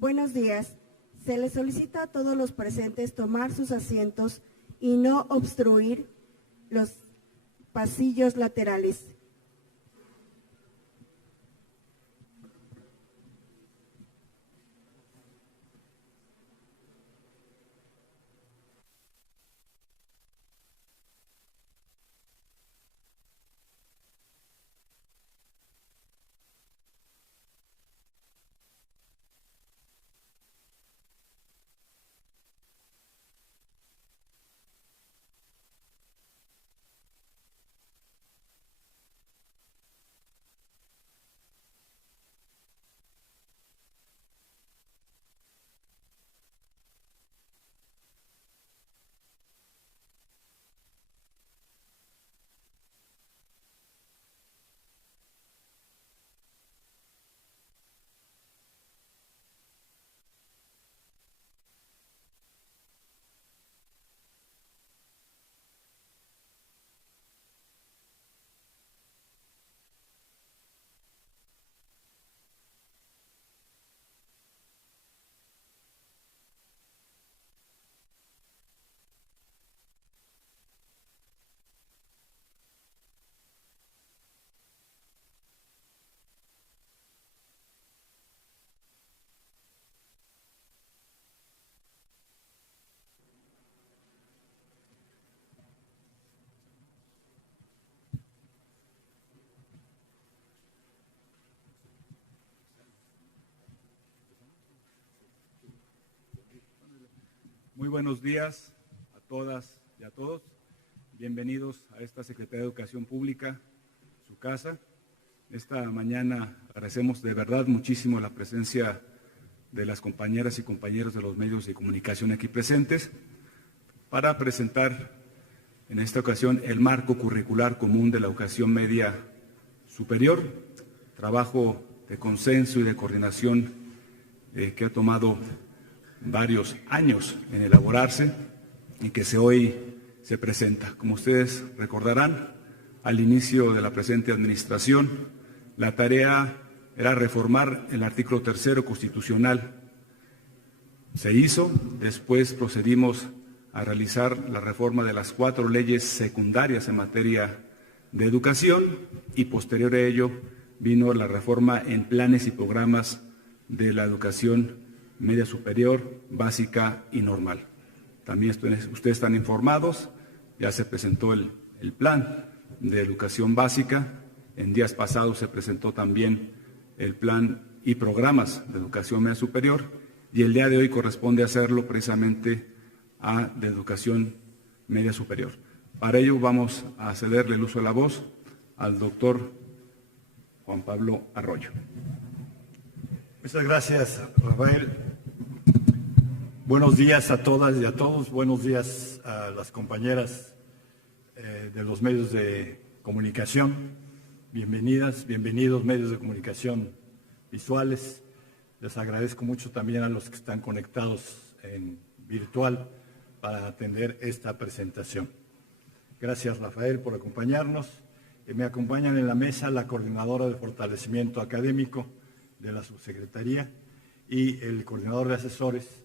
Buenos días. Se les solicita a todos los presentes tomar sus asientos y no obstruir los pasillos laterales. Muy buenos días a todas y a todos. Bienvenidos a esta Secretaría de Educación Pública, su casa. Esta mañana agradecemos de verdad muchísimo la presencia de las compañeras y compañeros de los medios de comunicación aquí presentes para presentar en esta ocasión el marco curricular común de la educación media superior, trabajo de consenso y de coordinación que ha tomado varios años en elaborarse y que hoy se presenta. Como ustedes recordarán, al inicio de la presente administración, la tarea era reformar el artículo 3 constitucional. Se hizo, después procedimos a realizar la reforma de las 4 leyes secundarias en materia de educación y posterior a ello vino la reforma en planes y programas de la educación media superior, básica y normal. También ustedes están informados, ya se presentó el plan de educación básica, en días pasados se presentó también el plan y programas de educación media superior y el día de hoy corresponde hacerlo precisamente de educación media superior. Para ello vamos a cederle el uso de la voz al doctor Juan Pablo Arroyo. Muchas gracias, Rafael. Buenos días a todas y a todos. Buenos días a las compañeras de los medios de comunicación. Bienvenidas, bienvenidos medios de comunicación visuales. Les agradezco mucho también a los que están conectados en virtual para atender esta presentación. Gracias, Rafael, por acompañarnos. Me acompañan en la mesa la coordinadora de fortalecimiento académico de la subsecretaría y el coordinador de asesores,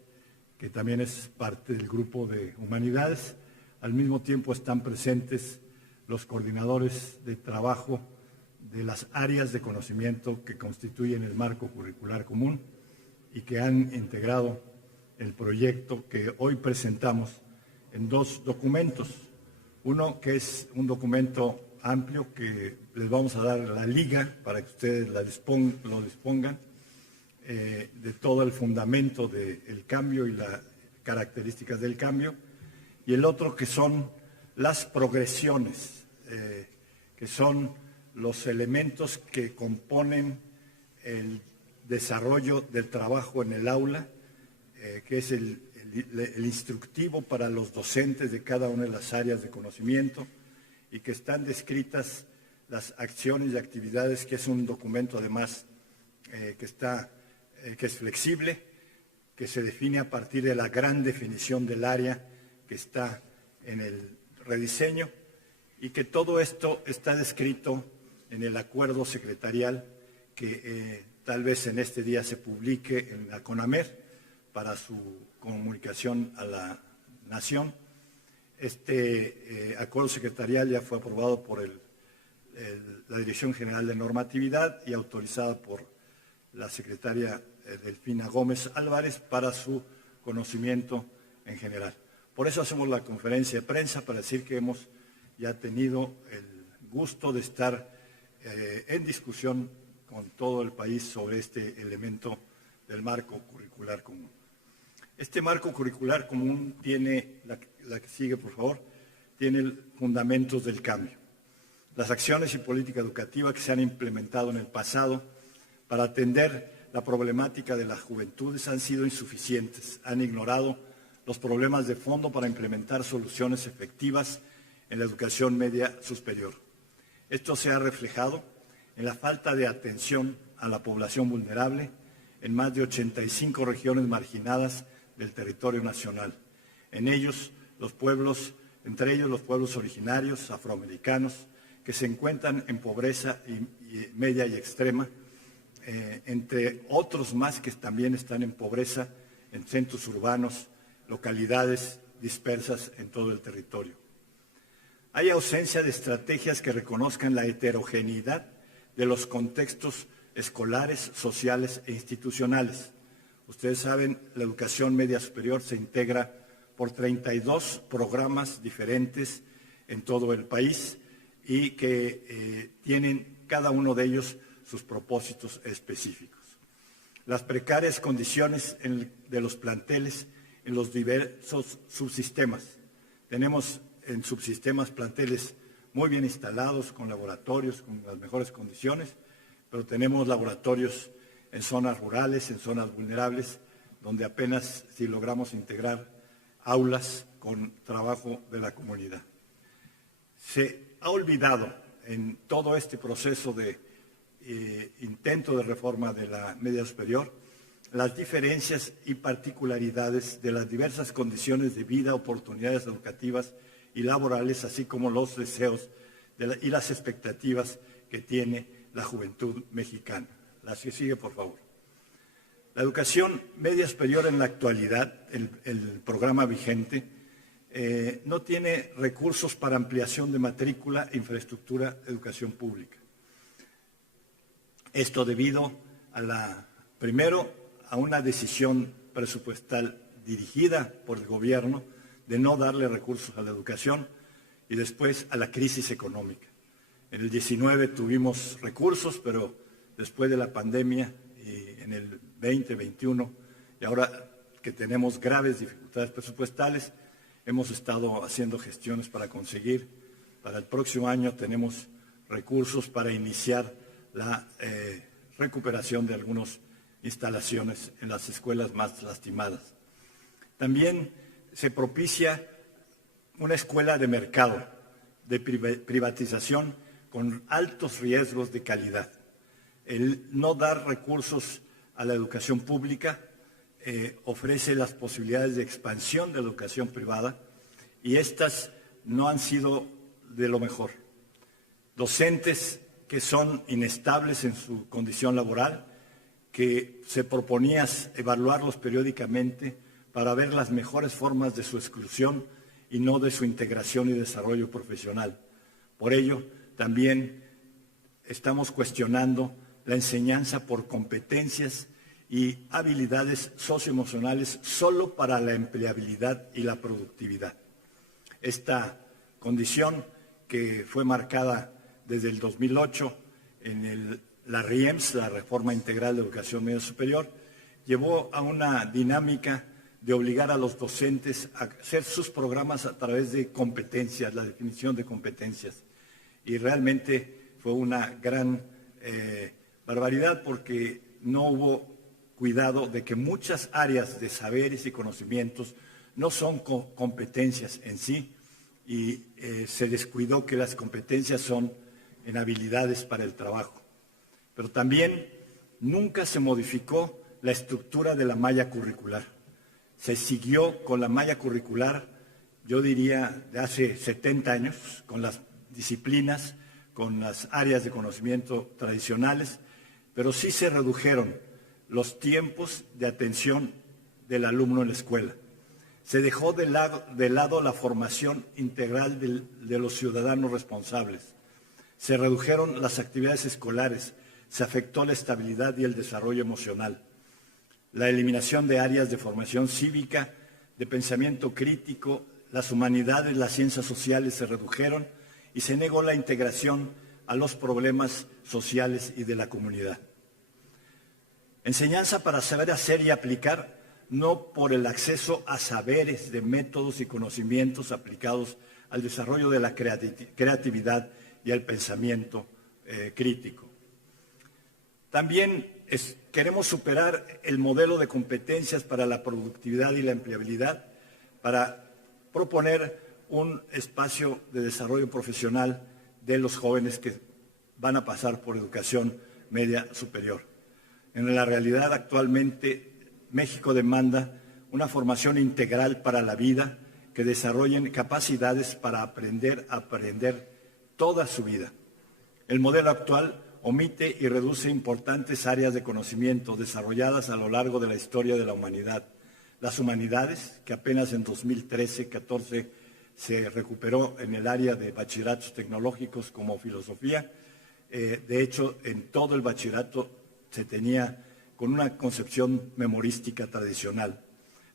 que también es parte del grupo de humanidades. Al mismo tiempo están presentes los coordinadores de trabajo de las áreas de conocimiento que constituyen el marco curricular común y que han integrado el proyecto que hoy presentamos en 2 documentos. Uno que es un documento amplio que les vamos a dar la liga para que ustedes lo dispongan, de todo el fundamento del cambio y las características del cambio, y el otro que son las progresiones, que son los elementos que componen el desarrollo del trabajo en el aula, que es el instructivo para los docentes de cada una de las áreas de conocimiento, y que están descritas las acciones y actividades, que es un documento además que es flexible, que se define a partir de la gran definición del área que está en el rediseño, y que todo esto está descrito en el acuerdo secretarial que tal vez en este día se publique en la CONAMER para su comunicación a la Nación. Este acuerdo secretarial ya fue aprobado por la Dirección General de Normatividad y autorizada por la secretaria Delfina Gómez Álvarez para su conocimiento en general. Por eso hacemos la conferencia de prensa, para decir que hemos ya tenido el gusto de estar en discusión con todo el país sobre este elemento del marco curricular común. Este marco curricular común tiene, la que sigue por favor, tiene fundamentos del cambio. Las acciones y política educativa que se han implementado en el pasado para atender la problemática de las juventudes han sido insuficientes, han ignorado los problemas de fondo para implementar soluciones efectivas en la educación media superior. Esto se ha reflejado en la falta de atención a la población vulnerable en más de 85 regiones marginadas del territorio nacional. En ellos, entre ellos los pueblos originarios, afroamericanos, que se encuentran en pobreza media y extrema, entre otros más que también están en pobreza en centros urbanos, localidades dispersas en todo el territorio. Hay ausencia de estrategias que reconozcan la heterogeneidad de los contextos escolares, sociales e institucionales. Ustedes saben, la educación media superior se integra por 32 programas diferentes en todo el país y que tienen cada uno de ellos sus propósitos específicos. Las precarias condiciones de los planteles en los diversos subsistemas. Tenemos en subsistemas planteles muy bien instalados, con laboratorios, con las mejores condiciones, pero tenemos laboratorios en zonas rurales, en zonas vulnerables, donde apenas si logramos integrar aulas con trabajo de la comunidad. Se ha olvidado en todo este proceso de intento de reforma de la media superior las diferencias y particularidades de las diversas condiciones de vida, oportunidades educativas y laborales, así como los deseos y las expectativas que tiene la juventud mexicana. La que sigue, por favor. La educación media superior en la actualidad, el programa vigente, no tiene recursos para ampliación de matrícula e infraestructura de educación pública. Esto debido primero a una decisión presupuestal dirigida por el gobierno de no darle recursos a la educación y después a la crisis económica. En el 19 tuvimos recursos, pero después de la pandemia y en el 2021, y ahora que tenemos graves dificultades presupuestales, hemos estado haciendo gestiones para conseguir. Para el próximo año tenemos recursos para iniciar la recuperación de algunas instalaciones en las escuelas más lastimadas. También se propicia una escuela de mercado, de privatización con altos riesgos de calidad. El no dar recursos a la educación pública ofrece las posibilidades de expansión de la educación privada y estas no han sido de lo mejor. Docentes que son inestables en su condición laboral, que se proponía evaluarlos periódicamente para ver las mejores formas de su exclusión y no de su integración y desarrollo profesional. Por ello, también estamos cuestionando la enseñanza por competencias y habilidades socioemocionales solo para la empleabilidad y la productividad. Esta condición, que fue marcada desde el 2008 en la RIEMS, la Reforma Integral de Educación Media Superior, llevó a una dinámica de obligar a los docentes a hacer sus programas a través de competencias, la definición de competencias. Y realmente fue una gran barbaridad, porque no hubo cuidado de que muchas áreas de saberes y conocimientos no son competencias en sí, y se descuidó que las competencias son en habilidades para el trabajo. Pero también nunca se modificó la estructura de la malla curricular. Se siguió con la malla curricular, yo diría, de hace 70 años, con las disciplinas, con las áreas de conocimiento tradicionales, pero sí se redujeron los tiempos de atención del alumno en la escuela. Se dejó de lado la formación integral de los ciudadanos responsables. Se redujeron las actividades escolares, se afectó la estabilidad y el desarrollo emocional. La eliminación de áreas de formación cívica, de pensamiento crítico, las humanidades, las ciencias sociales se redujeron y se negó la integración a los problemas sociales y de la comunidad. Enseñanza para saber hacer y aplicar, no por el acceso a saberes de métodos y conocimientos aplicados al desarrollo de la creatividad y al pensamiento crítico. También queremos superar el modelo de competencias para la productividad y la empleabilidad para proponer un espacio de desarrollo profesional de los jóvenes que van a pasar por educación media superior. En la realidad, actualmente, México demanda una formación integral para la vida que desarrollen capacidades para aprender toda su vida. El modelo actual omite y reduce importantes áreas de conocimiento desarrolladas a lo largo de la historia de la humanidad. Las humanidades, que apenas en 2013-14 se recuperó en el área de bachilleratos tecnológicos como filosofía. De hecho, en todo el bachillerato se tenía con una concepción memorística tradicional.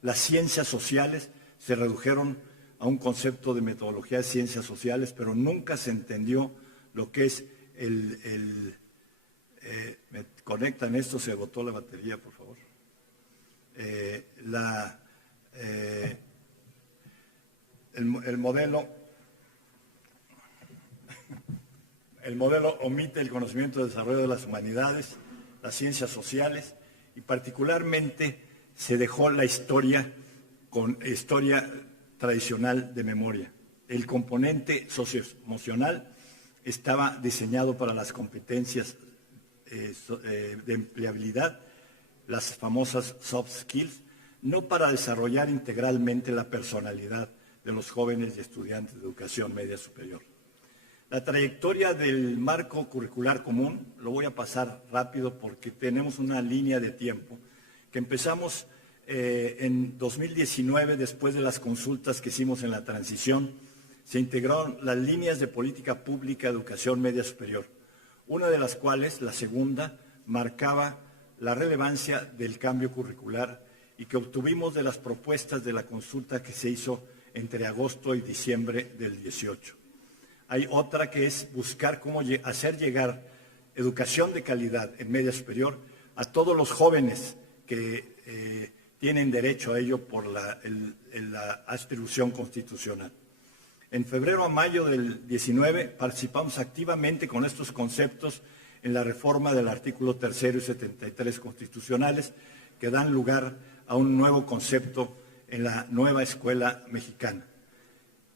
Las ciencias sociales se redujeron a un concepto de metodología de ciencias sociales, pero nunca se entendió lo que es me conectan esto, se agotó la batería, por favor. El modelo omite el conocimiento y desarrollo de las humanidades, las ciencias sociales, y particularmente se dejó la historia tradicional de memoria. El componente socioemocional estaba diseñado para las competencias de empleabilidad, las famosas soft skills, no para desarrollar integralmente la personalidad de los jóvenes y estudiantes de educación media superior. La trayectoria del marco curricular común, lo voy a pasar rápido porque tenemos una línea de tiempo, que empezamos en 2019, después de las consultas que hicimos en la transición, se integraron las líneas de política pública de educación media superior, una de las cuales, la segunda, marcaba la relevancia del cambio curricular y que obtuvimos de las propuestas de la consulta que se hizo entre agosto y diciembre del 18. Hay otra que es buscar cómo hacer llegar educación de calidad en media superior a todos los jóvenes que tienen derecho a ello por la atribución constitucional. En febrero a mayo del 19 participamos activamente con estos conceptos en la reforma del artículo 3 y 73 constitucionales que dan lugar a un nuevo concepto en la nueva escuela mexicana.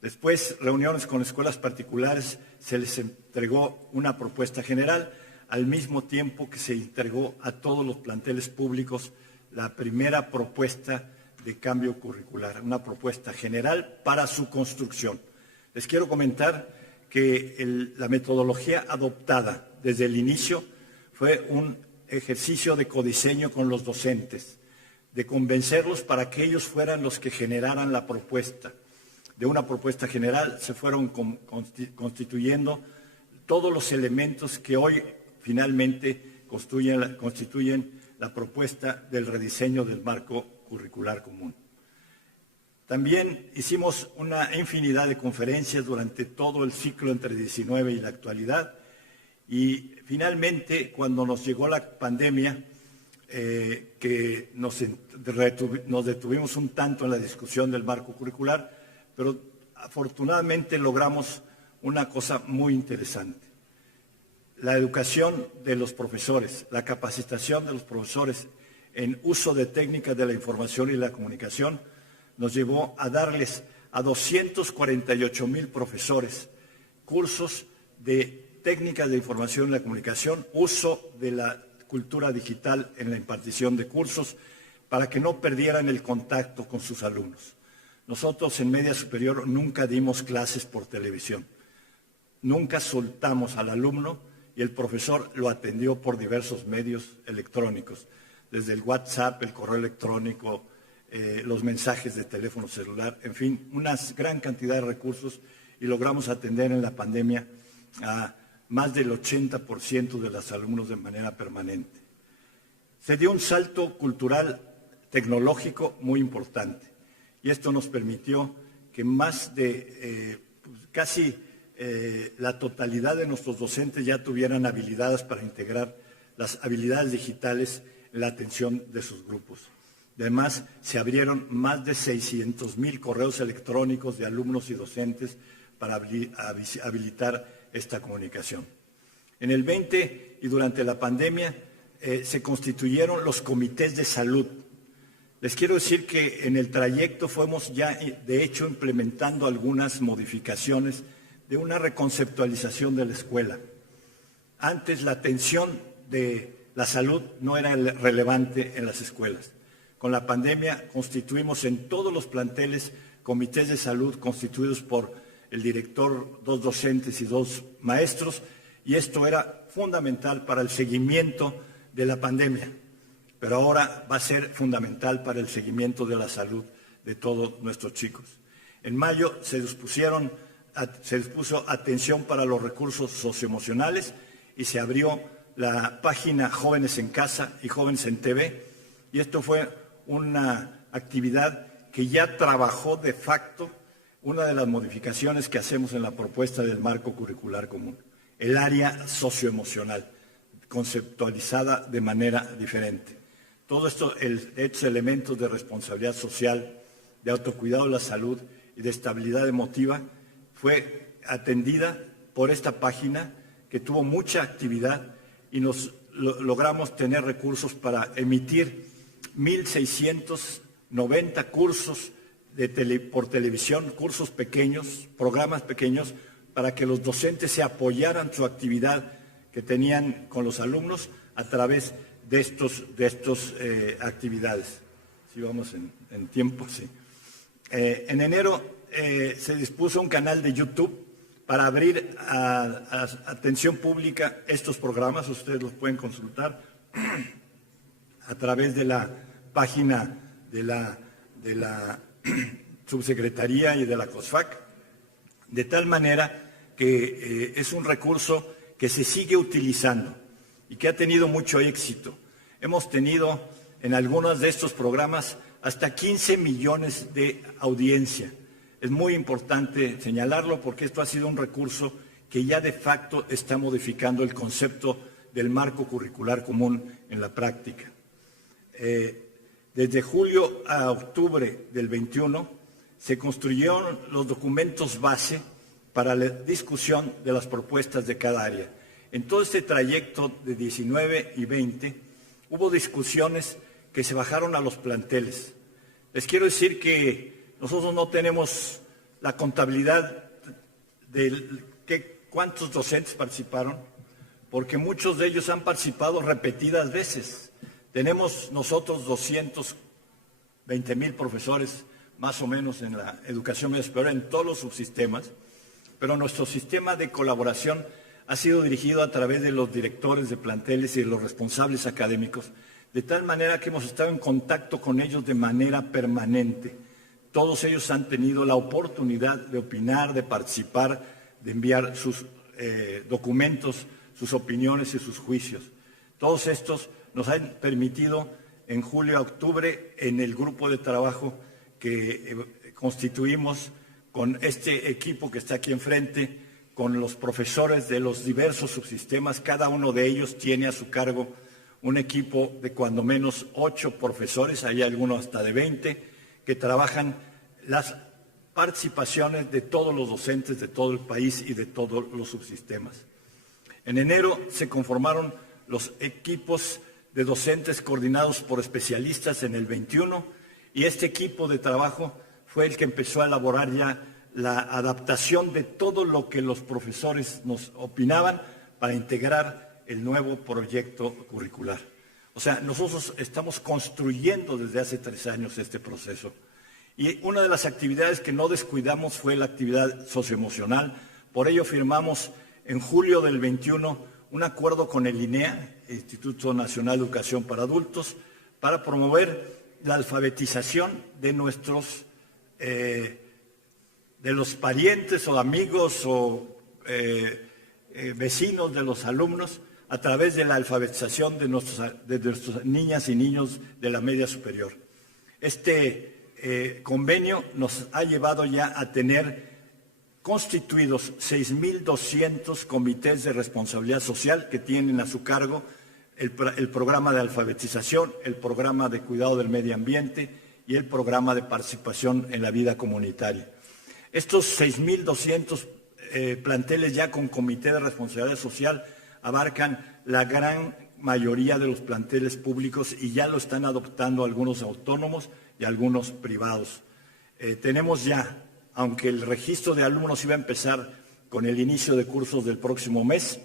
Después, reuniones con escuelas particulares, se les entregó una propuesta general, al mismo tiempo que se entregó a todos los planteles públicos la primera propuesta de cambio curricular, una propuesta general para su construcción. Les quiero comentar que la metodología adoptada desde el inicio fue un ejercicio de codiseño con los docentes, de convencerlos para que ellos fueran los que generaran la propuesta. De una propuesta general se fueron constituyendo todos los elementos que hoy finalmente constituyen la propuesta del rediseño del marco curricular común. También hicimos una infinidad de conferencias durante todo el ciclo entre 19 y la actualidad y finalmente cuando nos llegó la pandemia, que nos detuvimos un tanto en la discusión del marco curricular, pero afortunadamente logramos una cosa muy interesante. La educación de los profesores, la capacitación de los profesores en uso de técnicas de la información y la comunicación nos llevó a darles a 248,000 profesores cursos de técnicas de información y la comunicación, uso de la cultura digital en la impartición de cursos para que no perdieran el contacto con sus alumnos. Nosotros en media superior nunca dimos clases por televisión, nunca soltamos al alumno y el profesor lo atendió por diversos medios electrónicos, desde el WhatsApp, el correo electrónico, los mensajes de teléfono celular, en fin, una gran cantidad de recursos, y logramos atender en la pandemia a más del 80% de los alumnos de manera permanente. Se dio un salto cultural tecnológico muy importante, y esto nos permitió que más de casi la totalidad de nuestros docentes ya tuvieran habilidades para integrar las habilidades digitales en la atención de sus grupos. Además, se abrieron más de 600,000 correos electrónicos de alumnos y docentes para habilitar esta comunicación. En el 20 y durante la pandemia se constituyeron los comités de salud. Les quiero decir que en el trayecto fuimos ya, de hecho, implementando algunas modificaciones de una reconceptualización de la escuela. Antes la atención de la salud no era relevante en las escuelas. Con la pandemia constituimos en todos los planteles comités de salud constituidos por el director, 2 docentes y 2 maestros, y esto era fundamental para el seguimiento de la pandemia, pero ahora va a ser fundamental para el seguimiento de la salud de todos nuestros chicos. En mayo se dispuso atención para los recursos socioemocionales y se abrió la página Jóvenes en Casa y Jóvenes en TV, y esto fue una actividad que ya trabajó de facto una de las modificaciones que hacemos en la propuesta del marco curricular común, el área socioemocional, conceptualizada de manera diferente. Todos estos elementos de responsabilidad social, de autocuidado de la salud y de estabilidad emotiva fue atendida por esta página que tuvo mucha actividad y logramos tener recursos para emitir 1,690 cursos por televisión, cursos pequeños, programas pequeños, para que los docentes se apoyaran su actividad que tenían con los alumnos a través de estas actividades. Si vamos en tiempo, sí. En enero se dispuso un canal de YouTube para abrir a atención pública estos programas. Ustedes los pueden consultar a través de la página de la Subsecretaría y de la COSFAC, de tal manera que es un recurso que se sigue utilizando y que ha tenido mucho éxito. Hemos tenido en algunos de estos programas hasta 15 millones de audiencia. Es muy importante señalarlo porque esto ha sido un recurso que ya de facto está modificando el concepto del marco curricular común en la práctica. Desde julio a octubre del 21 se construyeron los documentos base para la discusión de las propuestas de cada área. En todo este trayecto de 19 y 20 hubo discusiones que se bajaron a los planteles. Les quiero decir que nosotros no tenemos la contabilidad de cuántos docentes participaron, porque muchos de ellos han participado repetidas veces. Tenemos nosotros 220,000 profesores más o menos en la educación media superior, en todos los subsistemas, pero nuestro sistema de colaboración ha sido dirigido a través de los directores de planteles y de los responsables académicos, de tal manera que hemos estado en contacto con ellos de manera permanente. Todos ellos han tenido la oportunidad de opinar, de participar, de enviar sus documentos, sus opiniones y sus juicios. Todos estos nos han permitido en julio a octubre en el grupo de trabajo que constituimos con este equipo que está aquí enfrente, con los profesores de los diversos subsistemas. Cada uno de ellos tiene a su cargo un equipo de cuando menos 8 profesores, hay algunos hasta de 20, que trabajan las participaciones de todos los docentes de todo el país y de todos los subsistemas. En enero se conformaron los equipos de docentes coordinados por especialistas en el 21, y este equipo de trabajo fue el que empezó a elaborar ya la adaptación de todo lo que los profesores nos opinaban para integrar el nuevo proyecto curricular. O sea, nosotros estamos construyendo desde hace 3 años este proceso. Y una de las actividades que no descuidamos fue la actividad socioemocional. Por ello firmamos en julio del 21 un acuerdo con el INEA, Instituto Nacional de Educación para Adultos, para promover la alfabetización de nuestros, de los parientes o amigos o vecinos de los alumnos a través de la alfabetización de nuestras niñas y niños de la media superior. Este convenio nos ha llevado ya a tener constituidos 6.200 comités de responsabilidad social que tienen a su cargo el programa de alfabetización, el programa de cuidado del medio ambiente y el programa de participación en la vida comunitaria. Estos 6.200 planteles ya con comité de responsabilidad social abarcan la gran mayoría de los planteles públicos y ya lo están adoptando algunos autónomos y algunos privados. Tenemos ya, aunque el registro de alumnos iba a empezar con el inicio de cursos del próximo mes,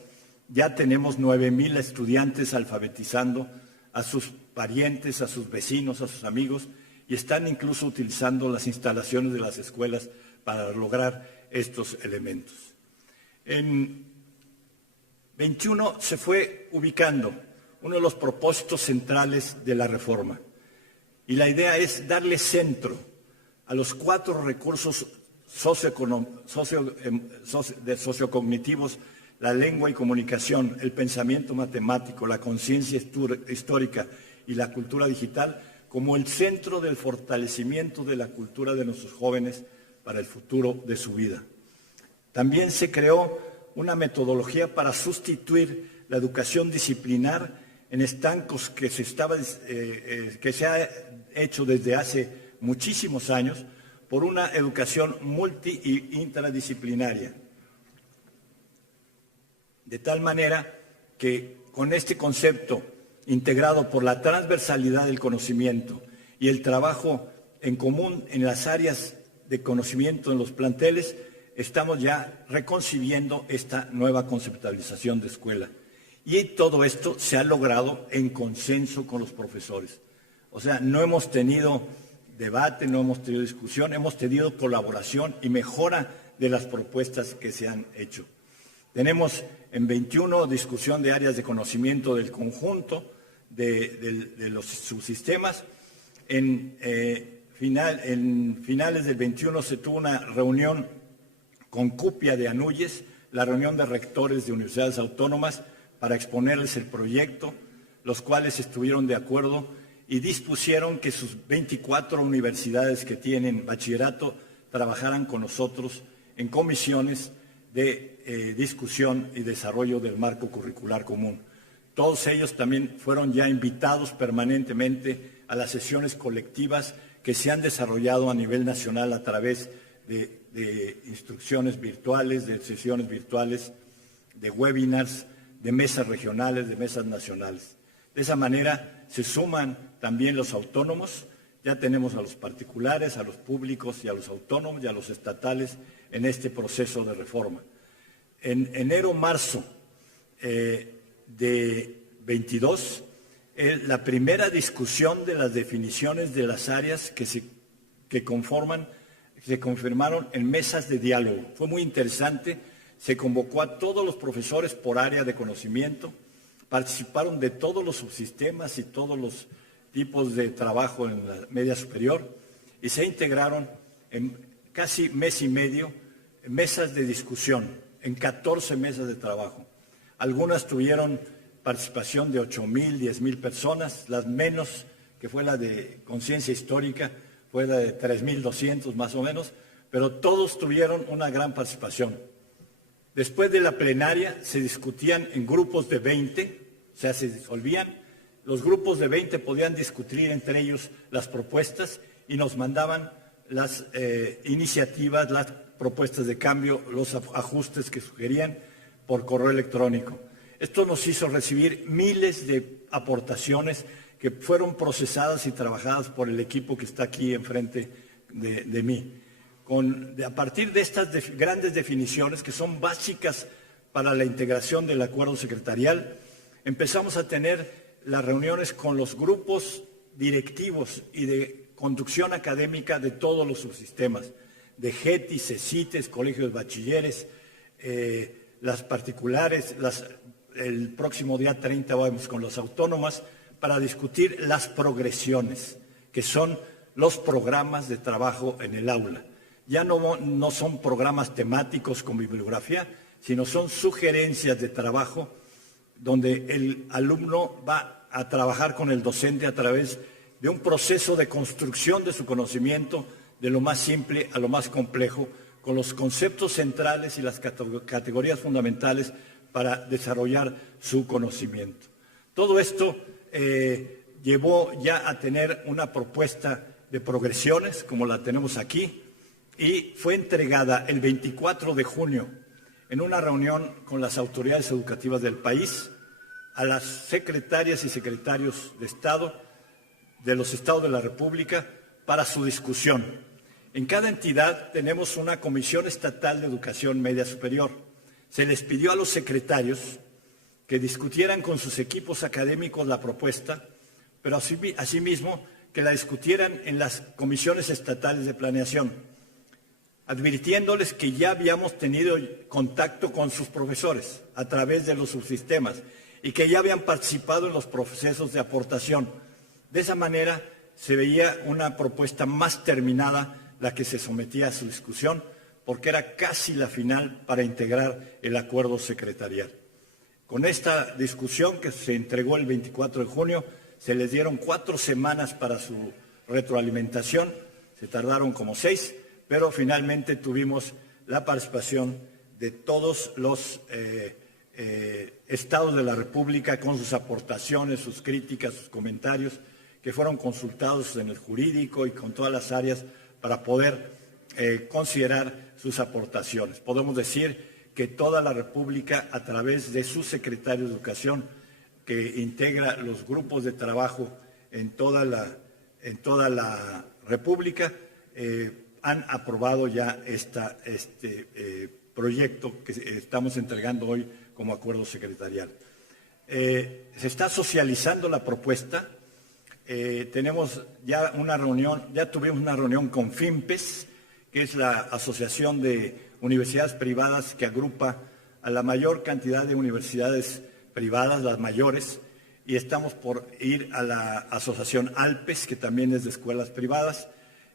ya tenemos 9,000 estudiantes alfabetizando a sus parientes, a sus vecinos, a sus amigos, y están incluso utilizando las instalaciones de las escuelas para lograr estos elementos. En 21 se fue ubicando uno de los propósitos centrales de la reforma, y la idea es darle centro a los 4 recursos sociocognitivos: la lengua y comunicación, el pensamiento matemático, la conciencia histórica y la cultura digital, como el centro del fortalecimiento de la cultura de nuestros jóvenes para el futuro de su vida. También se creó una metodología para sustituir la educación disciplinar en estancos que se ha hecho desde hace muchísimos años por una educación multi y intradisciplinaria. De tal manera que con este concepto integrado por la transversalidad del conocimiento y el trabajo en común en las áreas de conocimiento en los planteles, estamos ya reconcibiendo esta nueva conceptualización de escuela. Y todo esto se ha logrado en consenso con los profesores. O sea, no hemos tenido debate, no hemos tenido discusión, hemos tenido colaboración y mejora de las propuestas que se han hecho. Tenemos en 21 discusión de áreas de conocimiento del conjunto de los subsistemas. En finales del 21 se tuvo una reunión con Cupia de Anúyes, la reunión de rectores de universidades autónomas, para exponerles el proyecto, los cuales estuvieron de acuerdo y dispusieron que sus 24 universidades que tienen bachillerato trabajaran con nosotros en comisiones de discusión y desarrollo del marco curricular común. Todos ellos también fueron ya invitados permanentemente a las sesiones colectivas que se han desarrollado a nivel nacional a través de instrucciones virtuales, de sesiones virtuales, de webinars, de mesas regionales, de mesas nacionales. De esa manera se suman también los autónomos. Ya tenemos a los particulares, a los públicos y a los autónomos y a los estatales en este proceso de reforma. En enero-marzo de 22, la primera discusión de las definiciones de las áreas que se confirmaron en mesas de diálogo. Fue muy interesante. Se convocó a todos los profesores por área de conocimiento, participaron de todos los subsistemas y todos los tipos de trabajo en la media superior y se integraron en casi mes y medio mesas de discusión, en 14 mesas de trabajo. Algunas tuvieron participación de 8,000, 10,000 personas, las menos, que fue la de conciencia histórica, fue la de 3,200 más o menos, pero todos tuvieron una gran participación. Después de la plenaria se discutían en grupos de 20, o sea, se disolvían. Los grupos de 20 podían discutir entre ellos las propuestas y nos mandaban las iniciativas, las propuestas de cambio, los ajustes que sugerían por correo electrónico. Esto nos hizo recibir miles de aportaciones que fueron procesadas y trabajadas por el equipo que está aquí enfrente de mí. A partir de estas grandes definiciones, que son básicas para la integración del acuerdo secretarial, empezamos a tener las reuniones con los grupos directivos y de conducción académica de todos los subsistemas, de GETIS, CECITES, colegios de bachilleres, las particulares, las el próximo día 30 vamos con las autónomas para discutir las progresiones, que son los programas de trabajo en el aula. Ya no son programas temáticos con bibliografía, sino son sugerencias de trabajo donde el alumno va a trabajar con el docente a través de un proceso de construcción de su conocimiento, de lo más simple a lo más complejo, con los conceptos centrales y las categorías fundamentales para desarrollar su conocimiento. Todo esto llevó ya a tener una propuesta de progresiones, como la tenemos aquí, y fue entregada el 24 de junio en una reunión con las autoridades educativas del país a las secretarias y secretarios de Estado de los Estados de la República para su discusión. En cada entidad tenemos una Comisión Estatal de Educación Media Superior. Se les pidió a los secretarios que discutieran con sus equipos académicos la propuesta, pero asimismo que la discutieran en las comisiones estatales de planeación, advirtiéndoles que ya habíamos tenido contacto con sus profesores a través de los subsistemas y que ya habían participado en los procesos de aportación. De esa manera se veía una propuesta más terminada la que se sometía a su discusión, porque era casi la final para integrar el acuerdo secretarial. Con esta discusión que se entregó el 24 de junio, se les dieron 4 semanas para su retroalimentación, se tardaron como 6, pero finalmente tuvimos la participación de todos los estados de la República con sus aportaciones, sus críticas, sus comentarios, que fueron consultados en el jurídico y con todas las áreas para poder considerar sus aportaciones. Podemos decir que toda la República, a través de su secretario de Educación, que integra los grupos de trabajo en toda la República, han aprobado ya este proyecto que estamos entregando hoy como acuerdo secretarial. Se está socializando la propuesta. Tenemos ya una reunión, ya tuvimos una reunión con FIMPES, que es la Asociación de Universidades Privadas que agrupa a la mayor cantidad de universidades privadas, las mayores, y estamos por ir a la Asociación ALPES, que también es de escuelas privadas,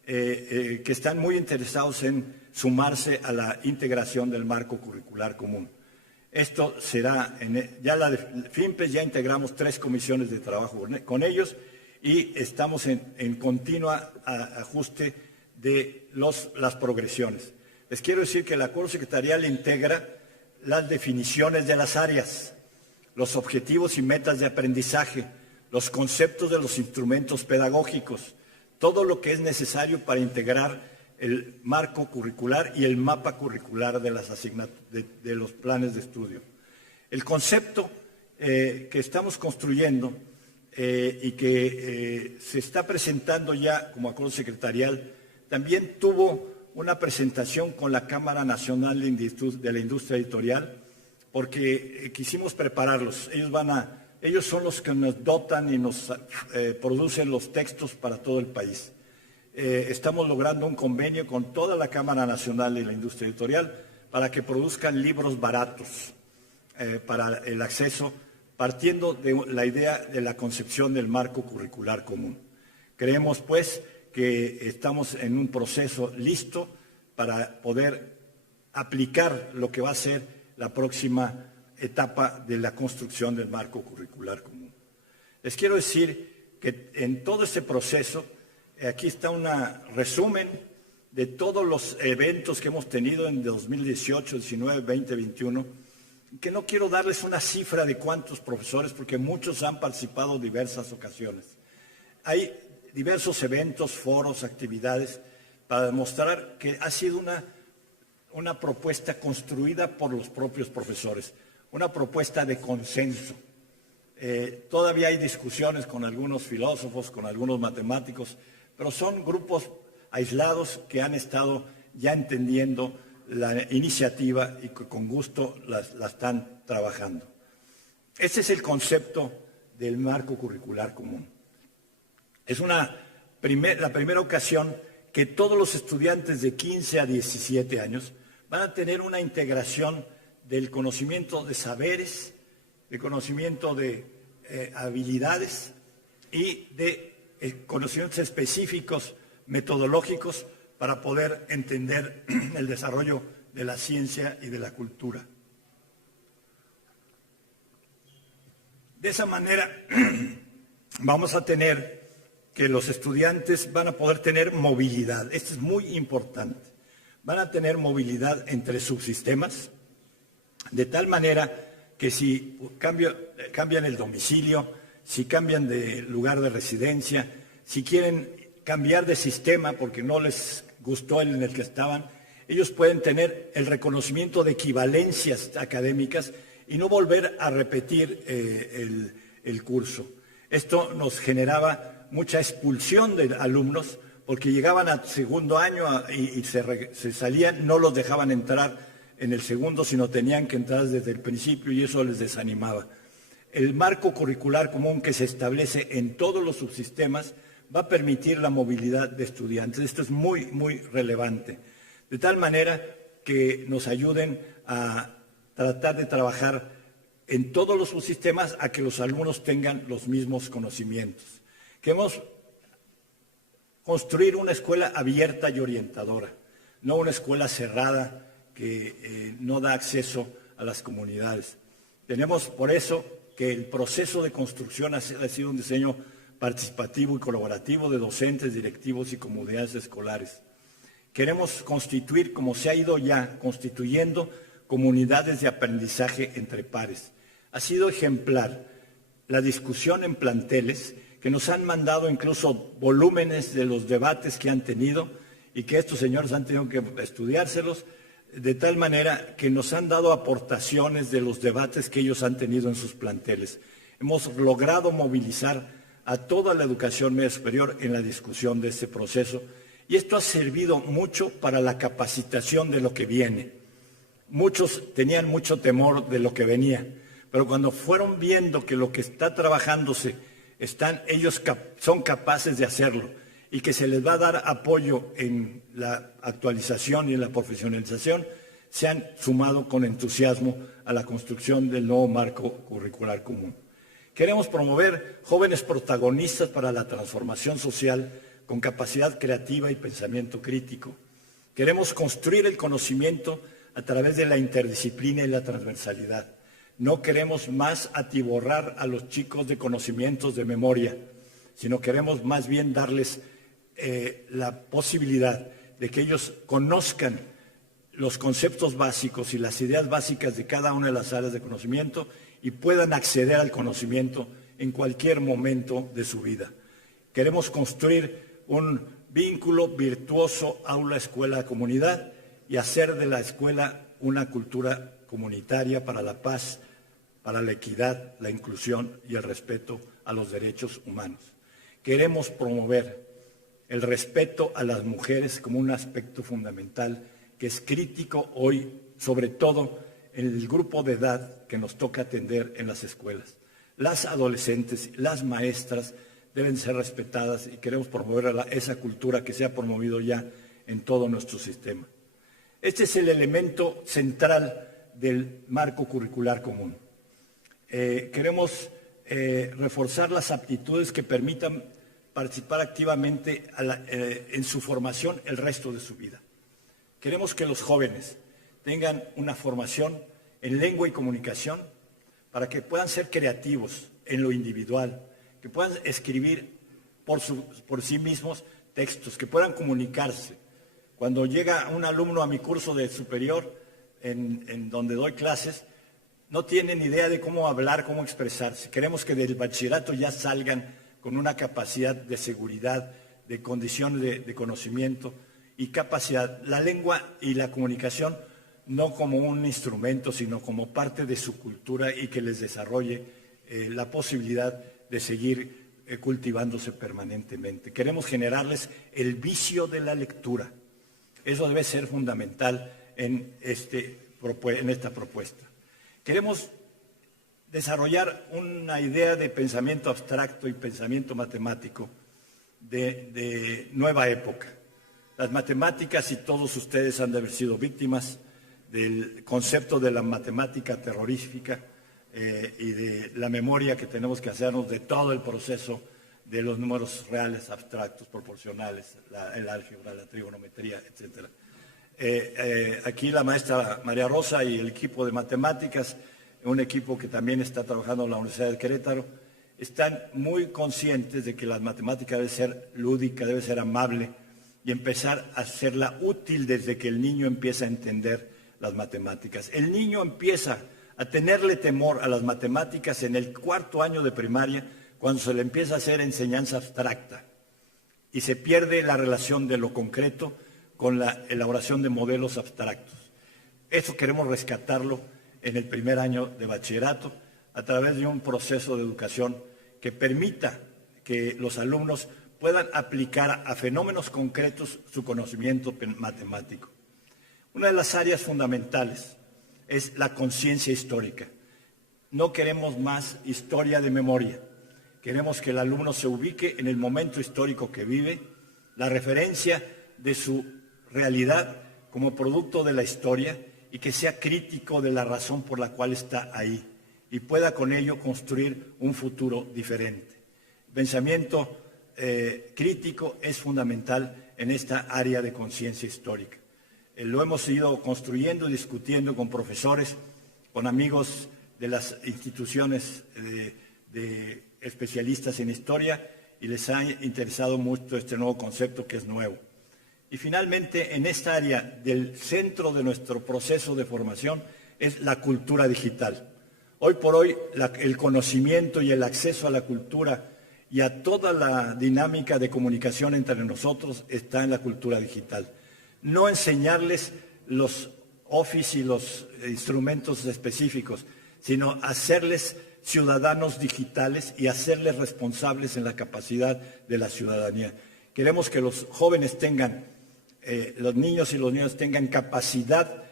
que están muy interesados en sumarse a la integración del marco curricular común. Esto será, ya la de FIMPES ya integramos 3 comisiones de trabajo con ellos y estamos en continua ajuste de las progresiones. Les quiero decir que el acuerdo secretarial integra las definiciones de las áreas, los objetivos y metas de aprendizaje, los conceptos de los instrumentos pedagógicos, todo lo que es necesario para integrar el marco curricular y el mapa curricular de de los planes de estudio. El concepto que estamos construyendo y que se está presentando ya como acuerdo secretarial, también tuvo una presentación con la Cámara Nacional de la Industria Editorial, porque quisimos prepararlos. Ellos son los que nos dotan y nos producen los textos para todo el país. Estamos logrando un convenio con toda la Cámara Nacional de la Industria Editorial para que produzcan libros baratos para el acceso, partiendo de la idea de la concepción del marco curricular común. Creemos, pues, que estamos en un proceso listo para poder aplicar lo que va a ser la próxima etapa de la construcción del marco curricular común. Les quiero decir que en todo este proceso, aquí está un resumen de todos los eventos que hemos tenido en 2018, 19, 20, 21, que no quiero darles una cifra de cuántos profesores, porque muchos han participado en diversas ocasiones. Hay diversos eventos, foros, actividades, para demostrar que ha sido una propuesta construida por los propios profesores, una propuesta de consenso. Todavía hay discusiones con algunos filósofos, con algunos matemáticos, pero son grupos aislados que han estado ya entendiendo la iniciativa y que con gusto la están trabajando. Ese es el concepto del marco curricular común. Es la primera ocasión que todos los estudiantes de 15 a 17 años van a tener una integración del conocimiento de saberes, de conocimiento de habilidades y de conocimientos específicos, metodológicos, para poder entender el desarrollo de la ciencia y de la cultura. De esa manera vamos a tener que los estudiantes van a poder tener movilidad. Esto es muy importante. Van a tener movilidad entre subsistemas, de tal manera que si cambian el domicilio, si cambian de lugar de residencia, si quieren cambiar de sistema porque no les gustó el en el que estaban, ellos pueden tener el reconocimiento de equivalencias académicas y no volver a repetir el curso. Esto nos generaba mucha expulsión de alumnos porque llegaban al segundo año y se salían, no los dejaban entrar en el segundo, sino tenían que entrar desde el principio y eso les desanimaba. El marco curricular común que se establece en todos los subsistemas va a permitir la movilidad de estudiantes. Esto es muy, muy relevante. De tal manera que nos ayuden a tratar de trabajar en todos los subsistemas a que los alumnos tengan los mismos conocimientos. Queremos construir una escuela abierta y orientadora, no una escuela cerrada que no da acceso a las comunidades. Tenemos por eso que el proceso de construcción ha sido un diseño participativo y colaborativo de docentes, directivos y comunidades escolares. Queremos constituir, como se ha ido ya constituyendo, comunidades de aprendizaje entre pares. Ha sido ejemplar la discusión en planteles, que nos han mandado incluso volúmenes de los debates que han tenido y que estos señores han tenido que estudiárselos, de tal manera que nos han dado aportaciones de los debates que ellos han tenido en sus planteles. Hemos logrado movilizar a toda la educación media superior en la discusión de este proceso y esto ha servido mucho para la capacitación de lo que viene. Muchos tenían mucho temor de lo que venía, pero cuando fueron viendo que lo que está trabajándose, ellos son capaces de hacerlo y que se les va a dar apoyo en la actualización y en la profesionalización, se han sumado con entusiasmo a la construcción del nuevo marco curricular común. Queremos promover jóvenes protagonistas para la transformación social con capacidad creativa y pensamiento crítico. Queremos construir el conocimiento a través de la interdisciplina y la transversalidad. No queremos más atiborrar a los chicos de conocimientos de memoria, sino queremos más bien darles la posibilidad de que ellos conozcan los conceptos básicos y las ideas básicas de cada una de las áreas de conocimiento y puedan acceder al conocimiento en cualquier momento de su vida. Queremos construir un vínculo virtuoso aula-escuela-comunidad y hacer de la escuela una cultura comunitaria para la paz, para la equidad, la inclusión y el respeto a los derechos humanos. Queremos promover el respeto a las mujeres como un aspecto fundamental que es crítico hoy, sobre todo en el grupo de edad que nos toca atender en las escuelas. Las adolescentes, las maestras deben ser respetadas y queremos promover esa cultura que se ha promovido ya en todo nuestro sistema. Este es el elemento central del marco curricular común. Queremos reforzar las aptitudes que permitan participar activamente en su formación el resto de su vida. Queremos que los jóvenes tengan una formación en lengua y comunicación para que puedan ser creativos en lo individual, que puedan escribir por sí mismos textos, que puedan comunicarse. Cuando llega un alumno a mi curso de superior, en donde doy clases, no tienen idea de cómo hablar, cómo expresarse. Queremos que del bachillerato ya salgan con una capacidad de seguridad, de condiciones de conocimiento y capacidad. La lengua y la comunicación no como un instrumento, sino como parte de su cultura y que les desarrolle la posibilidad de seguir cultivándose permanentemente. Queremos generarles el vicio de la lectura. Eso debe ser fundamental en esta propuesta. Queremos desarrollar una idea de pensamiento abstracto y pensamiento matemático de nueva época. Las matemáticas, y todos ustedes han de haber sido víctimas del concepto de la matemática terrorífica, y de la memoria que tenemos que hacernos de todo el proceso de los números reales, abstractos, proporcionales, el álgebra, la trigonometría, etc. Aquí la maestra María Rosa y el equipo de matemáticas, un equipo que también está trabajando en la Universidad de Querétaro, están muy conscientes de que la matemática debe ser lúdica, debe ser amable y empezar a hacerla útil desde que el niño empieza a entender las matemáticas. El niño empieza a tenerle temor a las matemáticas en el 4º año de primaria, cuando se le empieza a hacer enseñanza abstracta y se pierde la relación de lo concreto con la elaboración de modelos abstractos. Eso queremos rescatarlo en el primer año de bachillerato a través de un proceso de educación que permita que los alumnos puedan aplicar a fenómenos concretos su conocimiento matemático. Una de las áreas fundamentales es la conciencia histórica. No queremos más historia de memoria. Queremos que el alumno se ubique en el momento histórico que vive, la referencia de su realidad como producto de la historia y que sea crítico de la razón por la cual está ahí y pueda con ello construir un futuro diferente. El pensamiento crítico es fundamental en esta área de conciencia histórica. Lo hemos ido construyendo y discutiendo con profesores, con amigos de las instituciones de especialistas en historia y les ha interesado mucho este nuevo concepto que es nuevo. Y finalmente, en esta área del centro de nuestro proceso de formación es la cultura digital. Hoy por hoy el conocimiento y el acceso a la cultura y a toda la dinámica de comunicación entre nosotros está en la cultura digital. No enseñarles los office y los instrumentos específicos, sino hacerles ciudadanos digitales y hacerles responsables en la capacidad de la ciudadanía. Queremos que los jóvenes tengan, los niños y los niños tengan capacidad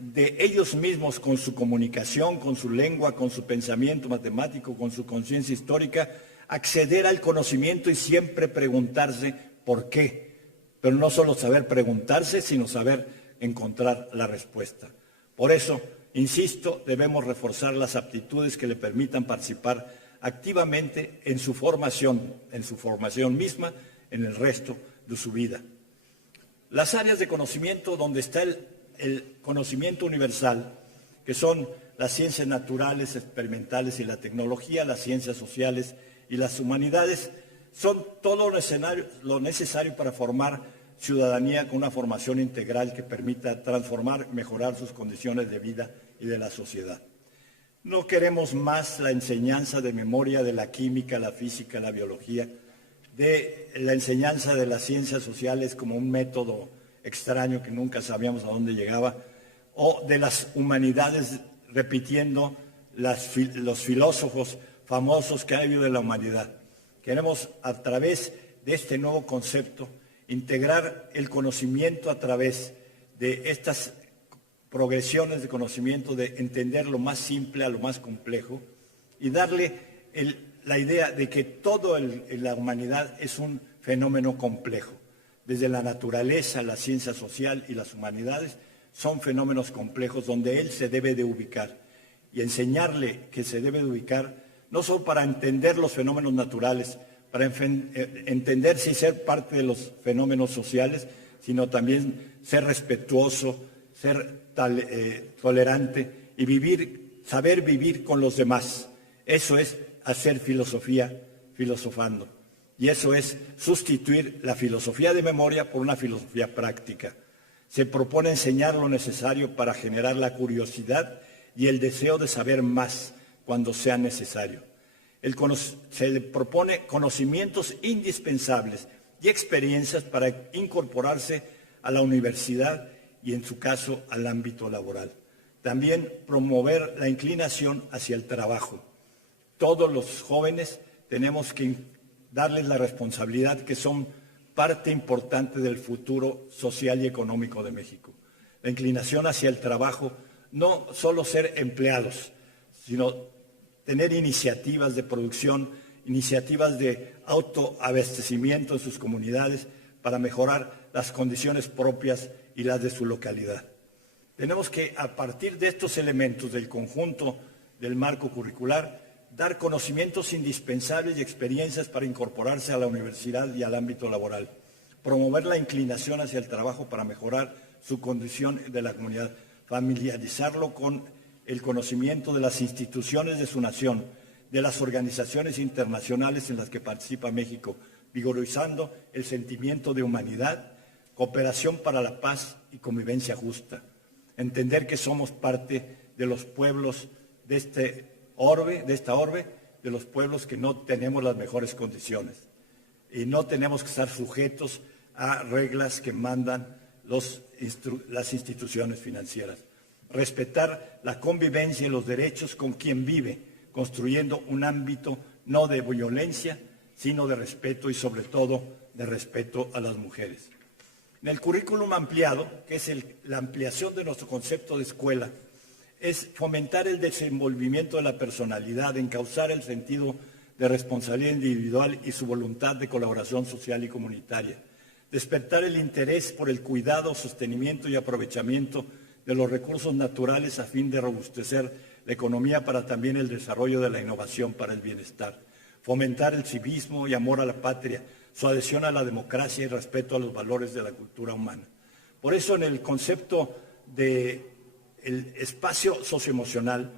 de ellos mismos con su comunicación, con su lengua, con su pensamiento matemático, con su conciencia histórica, acceder al conocimiento y siempre preguntarse por qué. Pero no solo saber preguntarse, sino saber encontrar la respuesta. Por eso, insisto, debemos reforzar las aptitudes que le permitan participar activamente en su formación misma, en el resto de su vida. Las áreas de conocimiento donde está el conocimiento universal, que son las ciencias naturales, experimentales y la tecnología, las ciencias sociales y las humanidades, son todo lo necesario para formar ciudadanía con una formación integral que permita transformar, mejorar sus condiciones de vida y de la sociedad. No queremos más la enseñanza de memoria de la química, la física, la biología, de la enseñanza de las ciencias sociales como un método extraño que nunca sabíamos a dónde llegaba, o de las humanidades repitiendo los filósofos famosos que ha habido de la humanidad. Queremos, a través de este nuevo concepto, integrar el conocimiento a través de estas progresiones de conocimiento, de entender lo más simple a lo más complejo y darle la idea de que todo en la humanidad es un fenómeno complejo. Desde la naturaleza, la ciencia social y las humanidades son fenómenos complejos donde él se debe de ubicar y enseñarle que se debe de ubicar no solo para entender los fenómenos naturales, para entenderse y ser parte de los fenómenos sociales, sino también ser respetuoso, ser tolerante y saber vivir con los demás. Eso es hacer filosofía filosofando. Y eso es sustituir la filosofía de memoria por una filosofía práctica. Se propone enseñar lo necesario para generar la curiosidad y el deseo de saber más cuando sea necesario. Se le propone conocimientos indispensables y experiencias para incorporarse a la universidad y, en su caso, al ámbito laboral. También promover la inclinación hacia el trabajo. Todos los jóvenes tenemos que darles la responsabilidad que son parte importante del futuro social y económico de México. La inclinación hacia el trabajo, no solo ser empleados, sino tener iniciativas de producción, iniciativas de autoabastecimiento en sus comunidades para mejorar las condiciones propias y las de su localidad. Tenemos que, a partir de estos elementos del conjunto del marco curricular, dar conocimientos indispensables y experiencias para incorporarse a la universidad y al ámbito laboral, promover la inclinación hacia el trabajo para mejorar su condición de la comunidad, familiarizarlo con el conocimiento de las instituciones de su nación, de las organizaciones internacionales en las que participa México, vigorizando el sentimiento de humanidad, cooperación para la paz y convivencia justa. Entender que somos parte de los pueblos de esta orbe, de los pueblos que no tenemos las mejores condiciones y no tenemos que estar sujetos a reglas que mandan las instituciones financieras. Respetar la convivencia y los derechos con quien vive, construyendo un ámbito no de violencia, sino de respeto y sobre todo de respeto a las mujeres. En el currículum ampliado, que es la ampliación de nuestro concepto de escuela, es fomentar el desenvolvimiento de la personalidad, encauzar el sentido de responsabilidad individual y su voluntad de colaboración social y comunitaria, despertar el interés por el cuidado, sostenimiento y aprovechamiento de los recursos naturales a fin de robustecer la economía para también el desarrollo de la innovación para el bienestar, fomentar el civismo y amor a la patria, su adhesión a la democracia y respeto a los valores de la cultura humana. Por eso en el concepto del espacio socioemocional,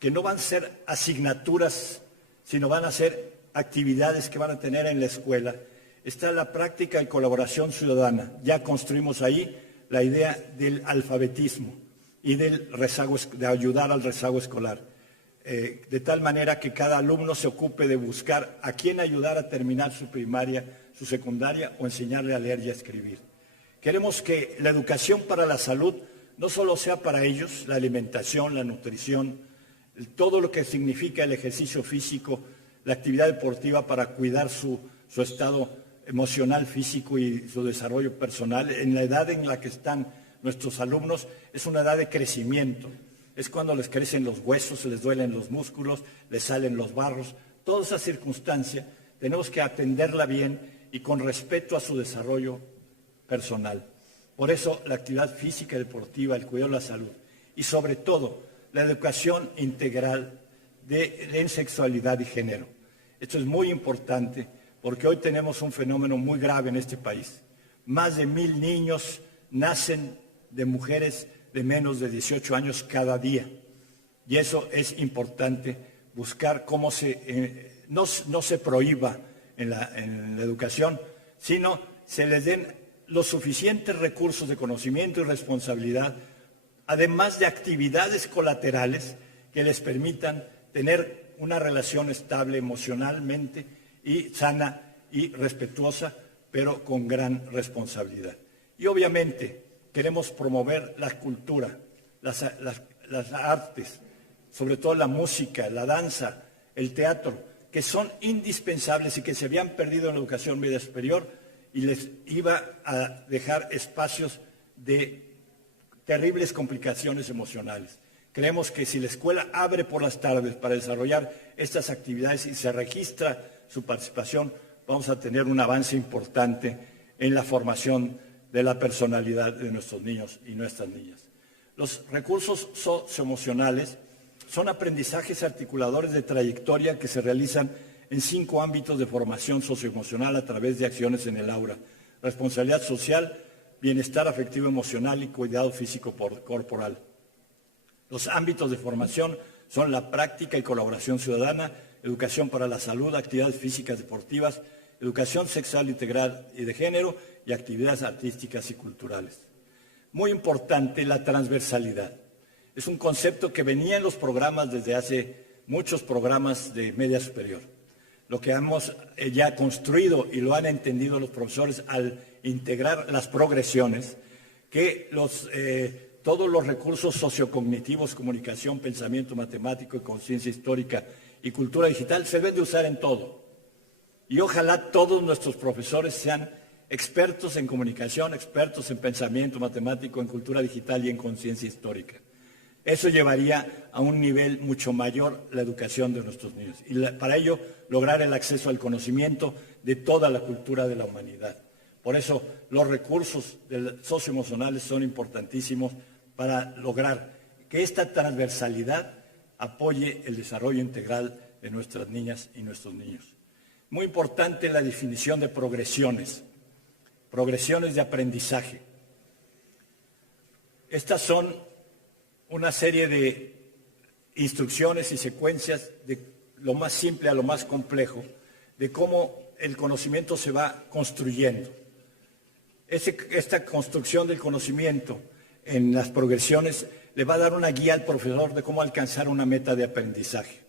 que no van a ser asignaturas, sino van a ser actividades que van a tener en la escuela, está la práctica y colaboración ciudadana. Ya construimos ahí la idea del alfabetismo y de ayudar al rezago escolar, de tal manera que cada alumno se ocupe de buscar a quién ayudar a terminar su primaria, su secundaria o enseñarle a leer y a escribir. Queremos que la educación para la salud no solo sea para ellos, la alimentación, la nutrición, todo lo que significa el ejercicio físico, la actividad deportiva para cuidar su estado emocional, físico y su desarrollo personal. En la edad en la que están nuestros alumnos es una edad de crecimiento. Es cuando les crecen los huesos, les duelen los músculos, les salen los barros. Toda esa circunstancia tenemos que atenderla bien y con respeto a su desarrollo personal. Por eso la actividad física y deportiva, el cuidado de la salud y sobre todo la educación integral en sexualidad y género. Esto es muy importante porque hoy tenemos un fenómeno muy grave en este país. Más de 1,000 niños nacen de mujeres de menos de 18 años cada día. Y eso es importante, buscar cómo no se prohíba en la educación, sino se les den los suficientes recursos de conocimiento y responsabilidad, además de actividades colaterales que les permitan tener una relación estable emocionalmente y sana y respetuosa, pero con gran responsabilidad. Y obviamente queremos promover la cultura, las artes, sobre todo la música, la danza, el teatro, que son indispensables y que se habían perdido en la educación media superior y les iba a dejar espacios de terribles complicaciones emocionales. Creemos que si la escuela abre por las tardes para desarrollar estas actividades y se registra su participación, vamos a tener un avance importante en la formación de la personalidad de nuestros niños y nuestras niñas. Los recursos socioemocionales son aprendizajes articuladores de trayectoria que se realizan en 5 ámbitos de formación socioemocional a través de acciones en el aula: responsabilidad social, bienestar afectivo emocional y cuidado físico corporal. Los ámbitos de formación son la práctica y colaboración ciudadana, educación para la salud, actividades físicas deportivas, educación sexual integral y de género y actividades artísticas y culturales. Muy importante la transversalidad. Es un concepto que venía en los programas desde hace muchos programas de media superior. Lo que hemos ya construido y lo han entendido los profesores al integrar las progresiones, que todos los recursos sociocognitivos, comunicación, pensamiento matemático, conciencia histórica y cultura digital se deben de usar en todo. Y ojalá todos nuestros profesores sean expertos en comunicación, expertos en pensamiento matemático, en cultura digital y en conciencia histórica. Eso llevaría a un nivel mucho mayor la educación de nuestros niños. Y para ello, lograr el acceso al conocimiento de toda la cultura de la humanidad. Por eso, los recursos socioemocionales son importantísimos para lograr que esta transversalidad apoye el desarrollo integral de nuestras niñas y nuestros niños. Muy importante la definición de progresiones de aprendizaje. Estas son una serie de instrucciones y secuencias de lo más simple a lo más complejo, de cómo el conocimiento se va construyendo. Esta construcción del conocimiento en las progresiones le va a dar una guía al profesor de cómo alcanzar una meta de aprendizaje.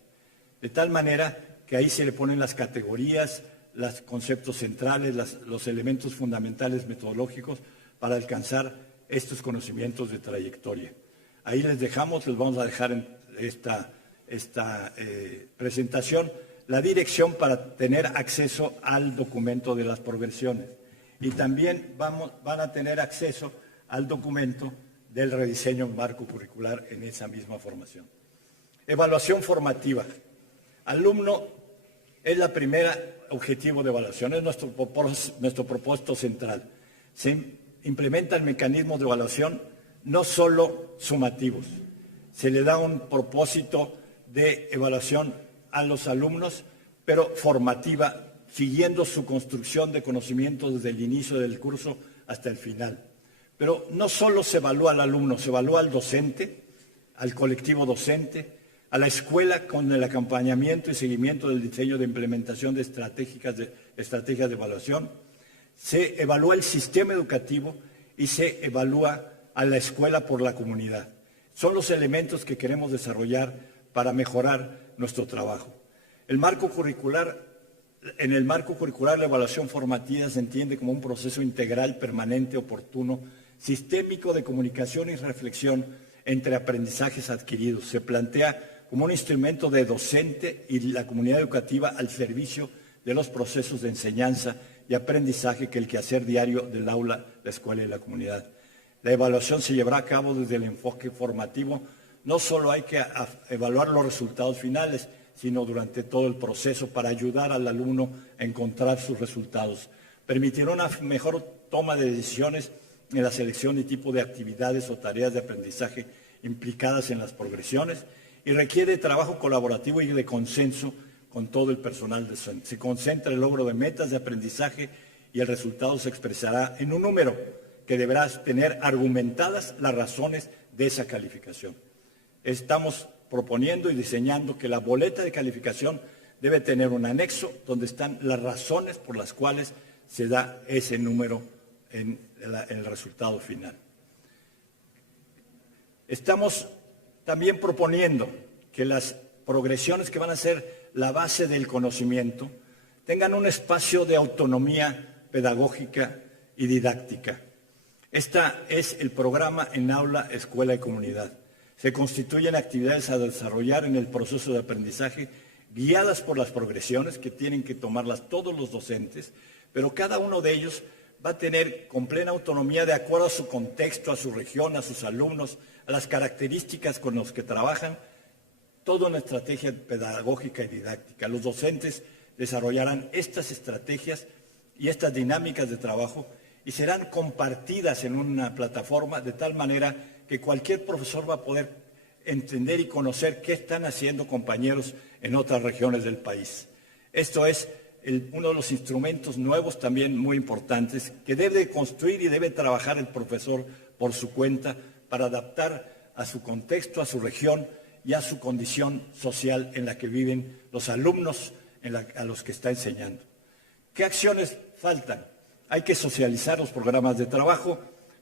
De tal manera que ahí se le ponen las categorías, los conceptos centrales, los elementos fundamentales metodológicos para alcanzar estos conocimientos de trayectoria. Ahí les vamos a dejar en esta presentación la dirección para tener acceso al documento de las progresiones. Y también van a tener acceso al documento del rediseño marco curricular en esa misma formación. Evaluación formativa. Alumno es la primera objetivo de evaluación, es nuestro propósito central. Se implementan mecanismos de evaluación no solo sumativos, se le da un propósito de evaluación a los alumnos, pero formativa, siguiendo su construcción de conocimiento desde el inicio del curso hasta el final. Pero no solo se evalúa al alumno, se evalúa al docente, al colectivo docente, a la escuela con el acompañamiento y seguimiento del diseño de implementación de estrategias de evaluación. Se evalúa el sistema educativo y se evalúa a la escuela por la comunidad. Son los elementos que queremos desarrollar para mejorar nuestro trabajo. En el marco curricular, la evaluación formativa se entiende como un proceso integral, permanente, oportuno, sistémico de comunicación y reflexión entre aprendizajes adquiridos. Se plantea como un instrumento de docente y la comunidad educativa al servicio de los procesos de enseñanza y aprendizaje que el quehacer diario del aula, la escuela y la comunidad. La evaluación se llevará a cabo desde el enfoque formativo. No solo hay que evaluar los resultados finales, sino durante todo el proceso para ayudar al alumno a encontrar sus resultados. Permitirá una mejor toma de decisiones en la selección y tipo de actividades o tareas de aprendizaje implicadas en las progresiones y requiere trabajo colaborativo y de consenso con todo el personal docente. Se concentra el logro de metas de aprendizaje y el resultado se expresará en un número que deberá tener argumentadas las razones de esa calificación. Estamos proponiendo y diseñando que la boleta de calificación debe tener un anexo donde están las razones por las cuales se da ese número en el resultado final. Estamos también proponiendo que las progresiones que van a ser la base del conocimiento tengan un espacio de autonomía pedagógica y didáctica. Este es el programa en aula, escuela y comunidad. Se constituyen actividades a desarrollar en el proceso de aprendizaje guiadas por las progresiones que tienen que tomarlas todos los docentes, pero cada uno de ellos va a tener con plena autonomía de acuerdo a su contexto, a su región, a sus alumnos, a las características con las que trabajan, toda una estrategia pedagógica y didáctica. Los docentes desarrollarán estas estrategias y estas dinámicas de trabajo y serán compartidas en una plataforma de tal manera que cualquier profesor va a poder entender y conocer qué están haciendo compañeros en otras regiones del país. Esto es uno de los instrumentos nuevos también muy importantes que debe construir y debe trabajar el profesor por su cuenta para adaptar a su contexto, a su región y a su condición social en la que viven los alumnos a los que está enseñando. ¿Qué acciones faltan? Hay que socializar los programas de trabajo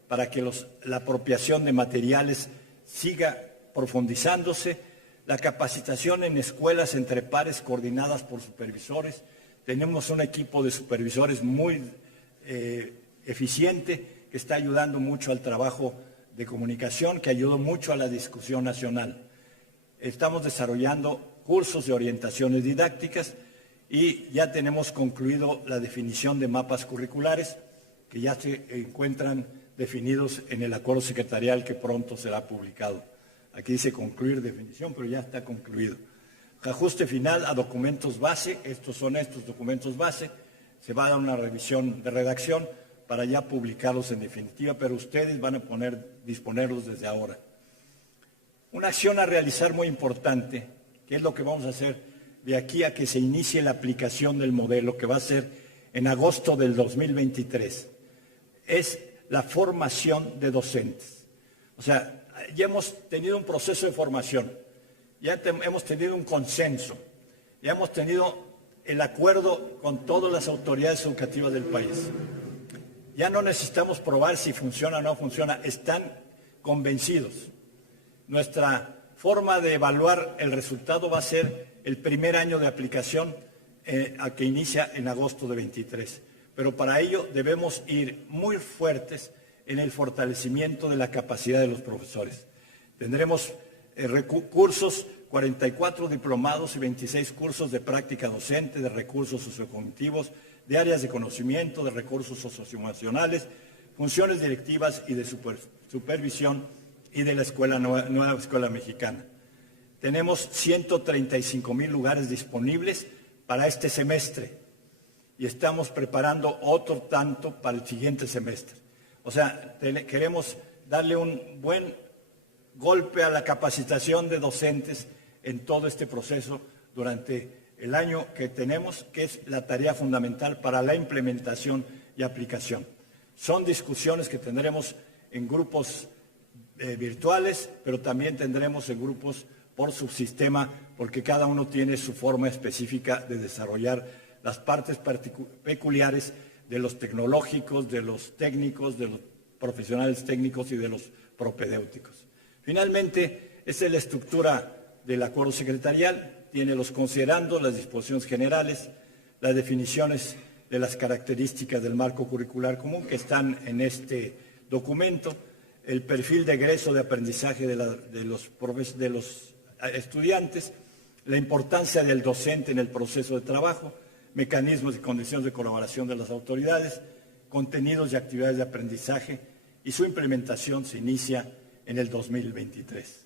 para que la apropiación de materiales siga profundizándose, la capacitación en escuelas entre pares coordinadas por supervisores. Tenemos un equipo de supervisores muy eficiente que está ayudando mucho al trabajo de comunicación, que ayudó mucho a la discusión nacional. Estamos desarrollando cursos de orientaciones didácticas y ya tenemos concluido la definición de mapas curriculares que ya se encuentran definidos en el acuerdo secretarial que pronto será publicado. Aquí dice concluir definición, pero ya está concluido. Ajuste final a documentos base, estos son estos documentos base, se va a dar una revisión de redacción para ya publicarlos en definitiva, pero ustedes van a disponerlos desde ahora. Una acción a realizar muy importante, que es lo que vamos a hacer de aquí a que se inicie la aplicación del modelo, que va a ser en agosto del 2023, es la formación de docentes. O sea, ya hemos tenido un proceso de formación, ya hemos tenido un consenso, ya hemos tenido el acuerdo con todas las autoridades educativas del país. Ya no necesitamos probar si funciona o no funciona, están convencidos. Nuestra forma de evaluar el resultado va a ser el primer año de aplicación a que inicia en agosto de 23. Pero para ello debemos ir muy fuertes en el fortalecimiento de la capacidad de los profesores. Tendremos cursos, 44 diplomados y 26 cursos de práctica docente, de recursos sociocognitivos, de áreas de conocimiento, de recursos socioemocionales, funciones directivas y de supervisión y de la nueva escuela mexicana. Tenemos 135,000 lugares disponibles para este semestre y estamos preparando otro tanto para el siguiente semestre. O sea, queremos darle un buen golpe a la capacitación de docentes en todo este proceso durante el año que tenemos, que es la tarea fundamental para la implementación y aplicación. Son discusiones que tendremos en grupos virtuales, pero también tendremos en grupos por subsistema, porque cada uno tiene su forma específica de desarrollar las partes peculiares de los tecnológicos, de los técnicos, de los profesionales técnicos y de los propedéuticos. Finalmente, esta es la estructura del acuerdo secretarial, tiene los considerandos, las disposiciones generales, las definiciones de las características del marco curricular común que están en este documento, el perfil de egreso de aprendizaje de los estudiantes, la importancia del docente en el proceso de trabajo, mecanismos y condiciones de colaboración de las autoridades, contenidos y actividades de aprendizaje, y su implementación se inicia en el 2023.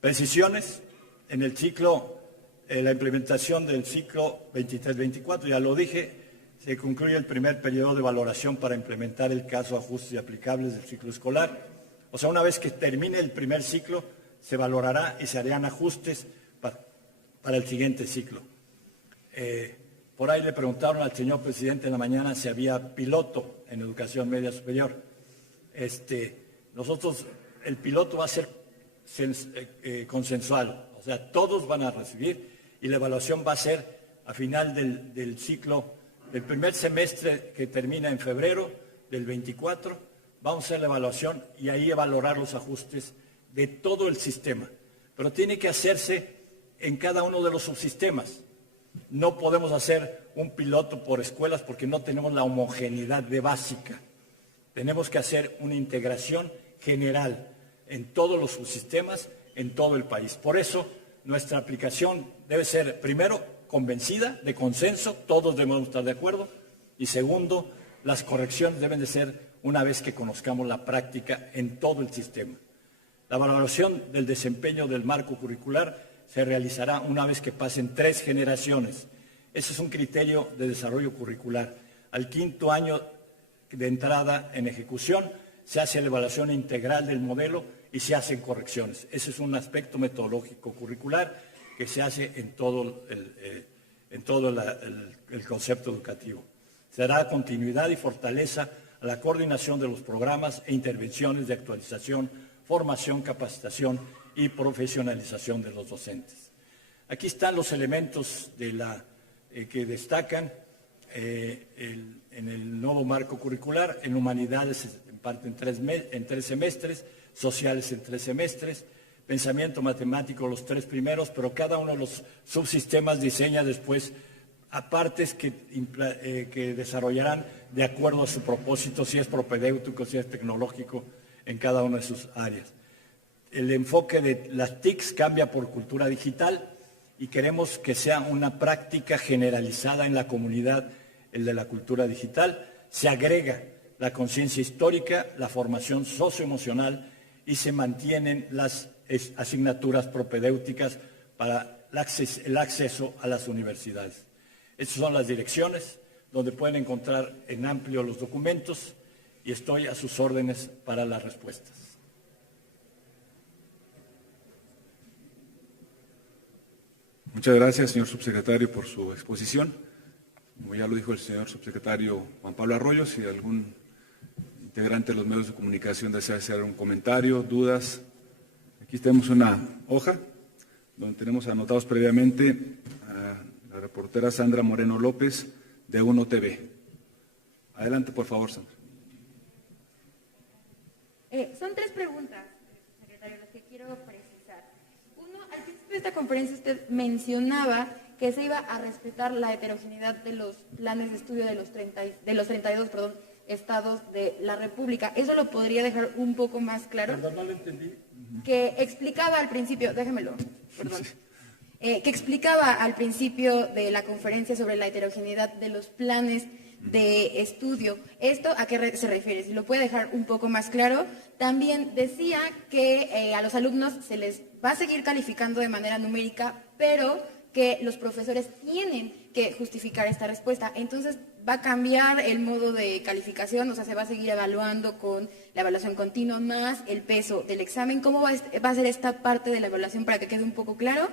Precisiones en el ciclo, la implementación del ciclo 23-24, ya lo dije, se concluye el primer periodo de valoración para implementar el caso ajustes aplicables del ciclo escolar. O sea, una vez que termine el primer ciclo, se valorará y se harían ajustes para el siguiente ciclo. Por ahí le preguntaron al señor presidente en la mañana si había piloto en educación media superior. Nosotros, el piloto va a ser consensual, o sea, todos van a recibir y la evaluación va a ser a final del ciclo, del primer semestre que termina en febrero del 24, vamos a hacer la evaluación y ahí valorar los ajustes de todo el sistema. Pero tiene que hacerse en cada uno de los subsistemas. No podemos hacer un piloto por escuelas porque no tenemos la homogeneidad de básica. Tenemos que hacer una integración general en todos los subsistemas, en todo el país. Por eso, nuestra aplicación debe ser, primero, convencida, de consenso, todos debemos estar de acuerdo, y segundo, las correcciones deben de ser una vez que conozcamos la práctica en todo el sistema. La valoración del desempeño del marco curricular se realizará una vez que pasen 3 generaciones. Ese es un criterio de desarrollo curricular. Al 5º año de entrada en ejecución, se hace la evaluación integral del modelo y se hacen correcciones. Ese es un aspecto metodológico curricular que se hace en todo el concepto educativo. Se dará continuidad y fortaleza a la coordinación de los programas e intervenciones de actualización, formación, capacitación y profesionalización de los docentes. Aquí están los elementos que destacan en el nuevo marco curricular. En humanidades se imparte en 3 semestres, sociales en 3 semestres, pensamiento matemático los 3 primeros, pero cada uno de los subsistemas diseña después apartes que desarrollarán de acuerdo a su propósito, si es propedéutico, si es tecnológico, en cada una de sus áreas. El enfoque de las TICs cambia por cultura digital y queremos que sea una práctica generalizada en la comunidad, el de la cultura digital. Se agrega la conciencia histórica, la formación socioemocional y se mantienen las asignaturas propedéuticas para el acceso a las universidades. Estas son las direcciones donde pueden encontrar en amplio los documentos y estoy a sus órdenes para las respuestas. Muchas gracias, señor subsecretario, por su exposición. Como ya lo dijo el señor subsecretario Juan Pablo Arroyo, si algún integrante de los medios de comunicación desea hacer un comentario, dudas, aquí tenemos una hoja donde tenemos anotados previamente a la reportera Sandra Moreno López de Uno TV. Adelante, por favor, Sandra. Son 3 preguntas, secretario, las que quiero precisar. Uno, al principio de esta conferencia usted mencionaba que se iba a respetar la heterogeneidad de los planes de estudio de los 32 estados de la República. ¿Eso lo podría dejar un poco más claro? Perdón, no lo entendí. Que explicaba al principio, déjamelo, perdón. Que explicaba al principio de la conferencia sobre la heterogeneidad de los planes de estudio. ¿Esto a qué se refiere? Si lo puede dejar un poco más claro. También decía que a los alumnos se les va a seguir calificando de manera numérica, pero que los profesores tienen que justificar esta respuesta. Entonces, va a cambiar el modo de calificación, o sea, se va a seguir evaluando con la evaluación continua más el peso del examen. ¿Cómo va a ser esta parte de la evaluación para que quede un poco claro?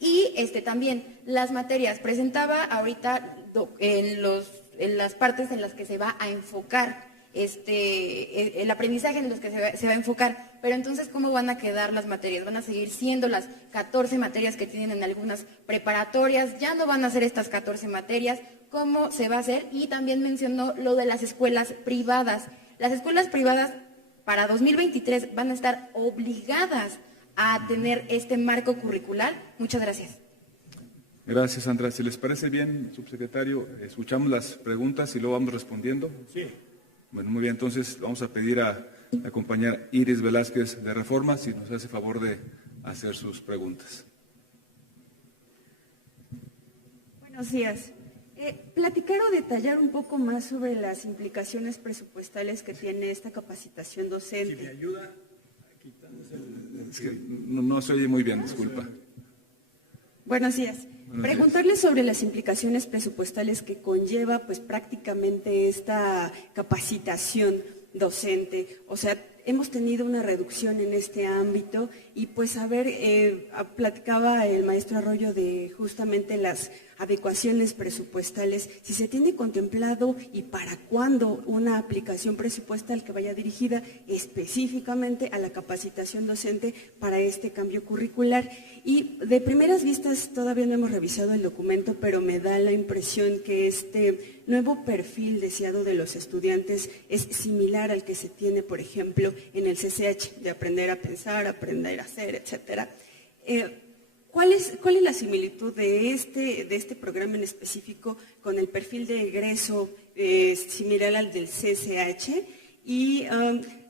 Y también las materias. Presentaba ahorita en las partes en las que se va a enfocar el aprendizaje en los que se va a enfocar, pero entonces ¿cómo van a quedar las materias? ¿Van a seguir siendo las 14 materias que tienen en algunas preparatorias? ¿Ya no van a ser estas 14 materias? ¿Cómo se va a hacer? Y también mencionó lo de las escuelas privadas. Las escuelas privadas para 2023 van a estar obligadas a tener este marco curricular. Muchas gracias. Gracias, Sandra. Si les parece bien, subsecretario, escuchamos las preguntas y luego vamos respondiendo. Sí. Bueno, muy bien, entonces vamos a pedir a la compañera Iris Velázquez de Reforma si nos hace favor de hacer sus preguntas. Buenos días. Platicar o detallar un poco más sobre las implicaciones presupuestales que tiene esta capacitación docente. Si me ayuda, quitándose el... Es que no se oye muy bien, disculpa. Buenos días. Preguntarle sobre las implicaciones presupuestales que conlleva pues prácticamente esta capacitación docente. O sea, hemos tenido una reducción en este ámbito y pues platicaba el maestro Arroyo de justamente las adecuaciones presupuestales, si se tiene contemplado y para cuándo una aplicación presupuestal que vaya dirigida específicamente a la capacitación docente para este cambio curricular. Y de primeras vistas todavía no hemos revisado el documento, pero me da la impresión que este nuevo perfil deseado de los estudiantes es similar al que se tiene, por ejemplo, en el CCH, de aprender a pensar, aprender a hacer, etcétera. ¿Cuál es la similitud de este programa en específico con el perfil de egreso similar al del CCH? Y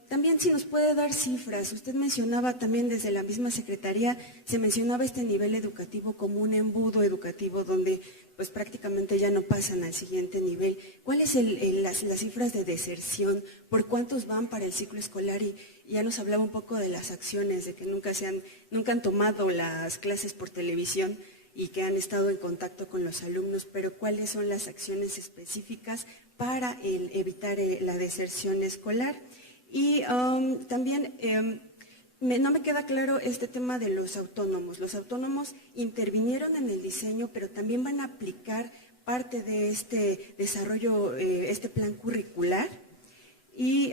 también si nos puede dar cifras. Usted mencionaba también desde la misma Secretaría, se mencionaba este nivel educativo como un embudo educativo donde pues prácticamente ya no pasan al siguiente nivel. ¿Cuáles las cifras de deserción? ¿Por cuántos van para el ciclo escolar? Y ya nos hablaba un poco de las acciones, de que nunca han tomado las clases por televisión y que han estado en contacto con los alumnos, pero ¿cuáles son las acciones específicas para evitar la deserción escolar? Y también no me queda claro este tema de los autónomos. Los autónomos intervinieron en el diseño, pero también van a aplicar parte de este desarrollo, este plan curricular. Y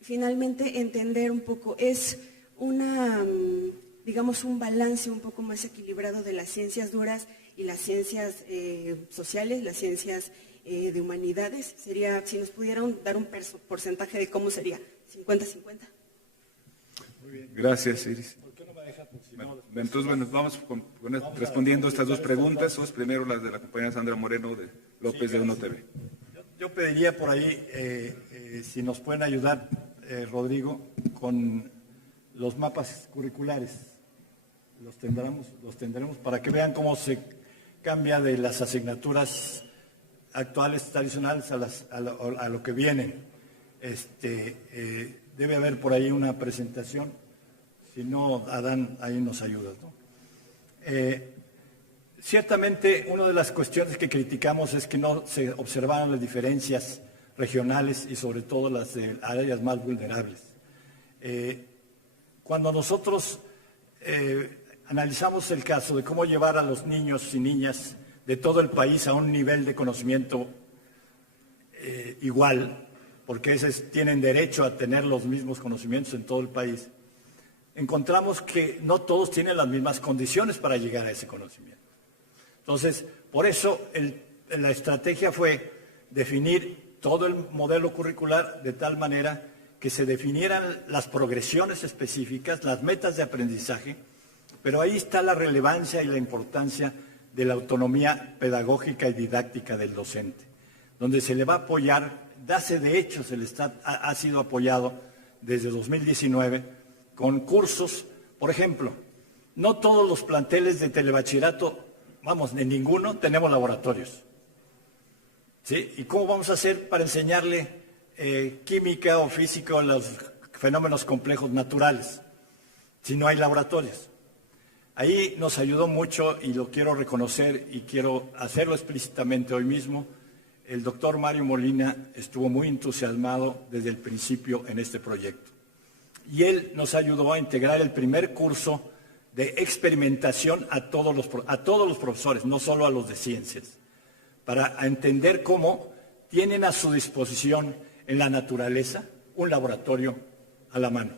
finalmente entender un poco, es digamos, un balance un poco más equilibrado de las ciencias duras y las ciencias sociales, las ciencias de humanidades. Sería, si nos pudieran dar un porcentaje de cómo sería, 50-50. Muy bien. Gracias, Iris. ¿Por qué no me deja? Porque si no, Entonces, bueno, vamos respondiendo estas dos preguntas. Primero las de la compañera Sandra Moreno de López de Uno TV. Yo pediría por ahí, si nos pueden ayudar, Rodrigo, con los mapas curriculares. Los tendremos para que vean cómo se cambia de las asignaturas actuales, tradicionales, a lo que vienen. Debe haber por ahí una presentación. Si no, Adán, ahí nos ayudas, ¿no? Ciertamente, una de las cuestiones que criticamos es que no se observaron las diferencias regionales y sobre todo las de áreas más vulnerables. Cuando nosotros analizamos el caso de cómo llevar a los niños y niñas de todo el país a un nivel de conocimiento igual, porque tienen derecho a tener los mismos conocimientos en todo el país, encontramos que no todos tienen las mismas condiciones para llegar a ese conocimiento. Entonces, por eso la estrategia fue definir todo el modelo curricular de tal manera que se definieran las progresiones específicas, las metas de aprendizaje, pero ahí está la relevancia y la importancia de la autonomía pedagógica y didáctica del docente, donde se le va a apoyar, de hecho ha sido apoyado desde 2019 con cursos. Por ejemplo, no todos los planteles de telebachillerato, en ninguno tenemos laboratorios. ¿Sí? ¿Y cómo vamos a hacer para enseñarle química o física o los fenómenos complejos naturales si no hay laboratorios? Ahí nos ayudó mucho, y lo quiero reconocer y quiero hacerlo explícitamente hoy mismo. El doctor Mario Molina estuvo muy entusiasmado desde el principio en este proyecto. Y él nos ayudó a integrar el primer curso de experimentación a todos los profesores, no solo a los de ciencias, para entender cómo tienen a su disposición en la naturaleza un laboratorio a la mano.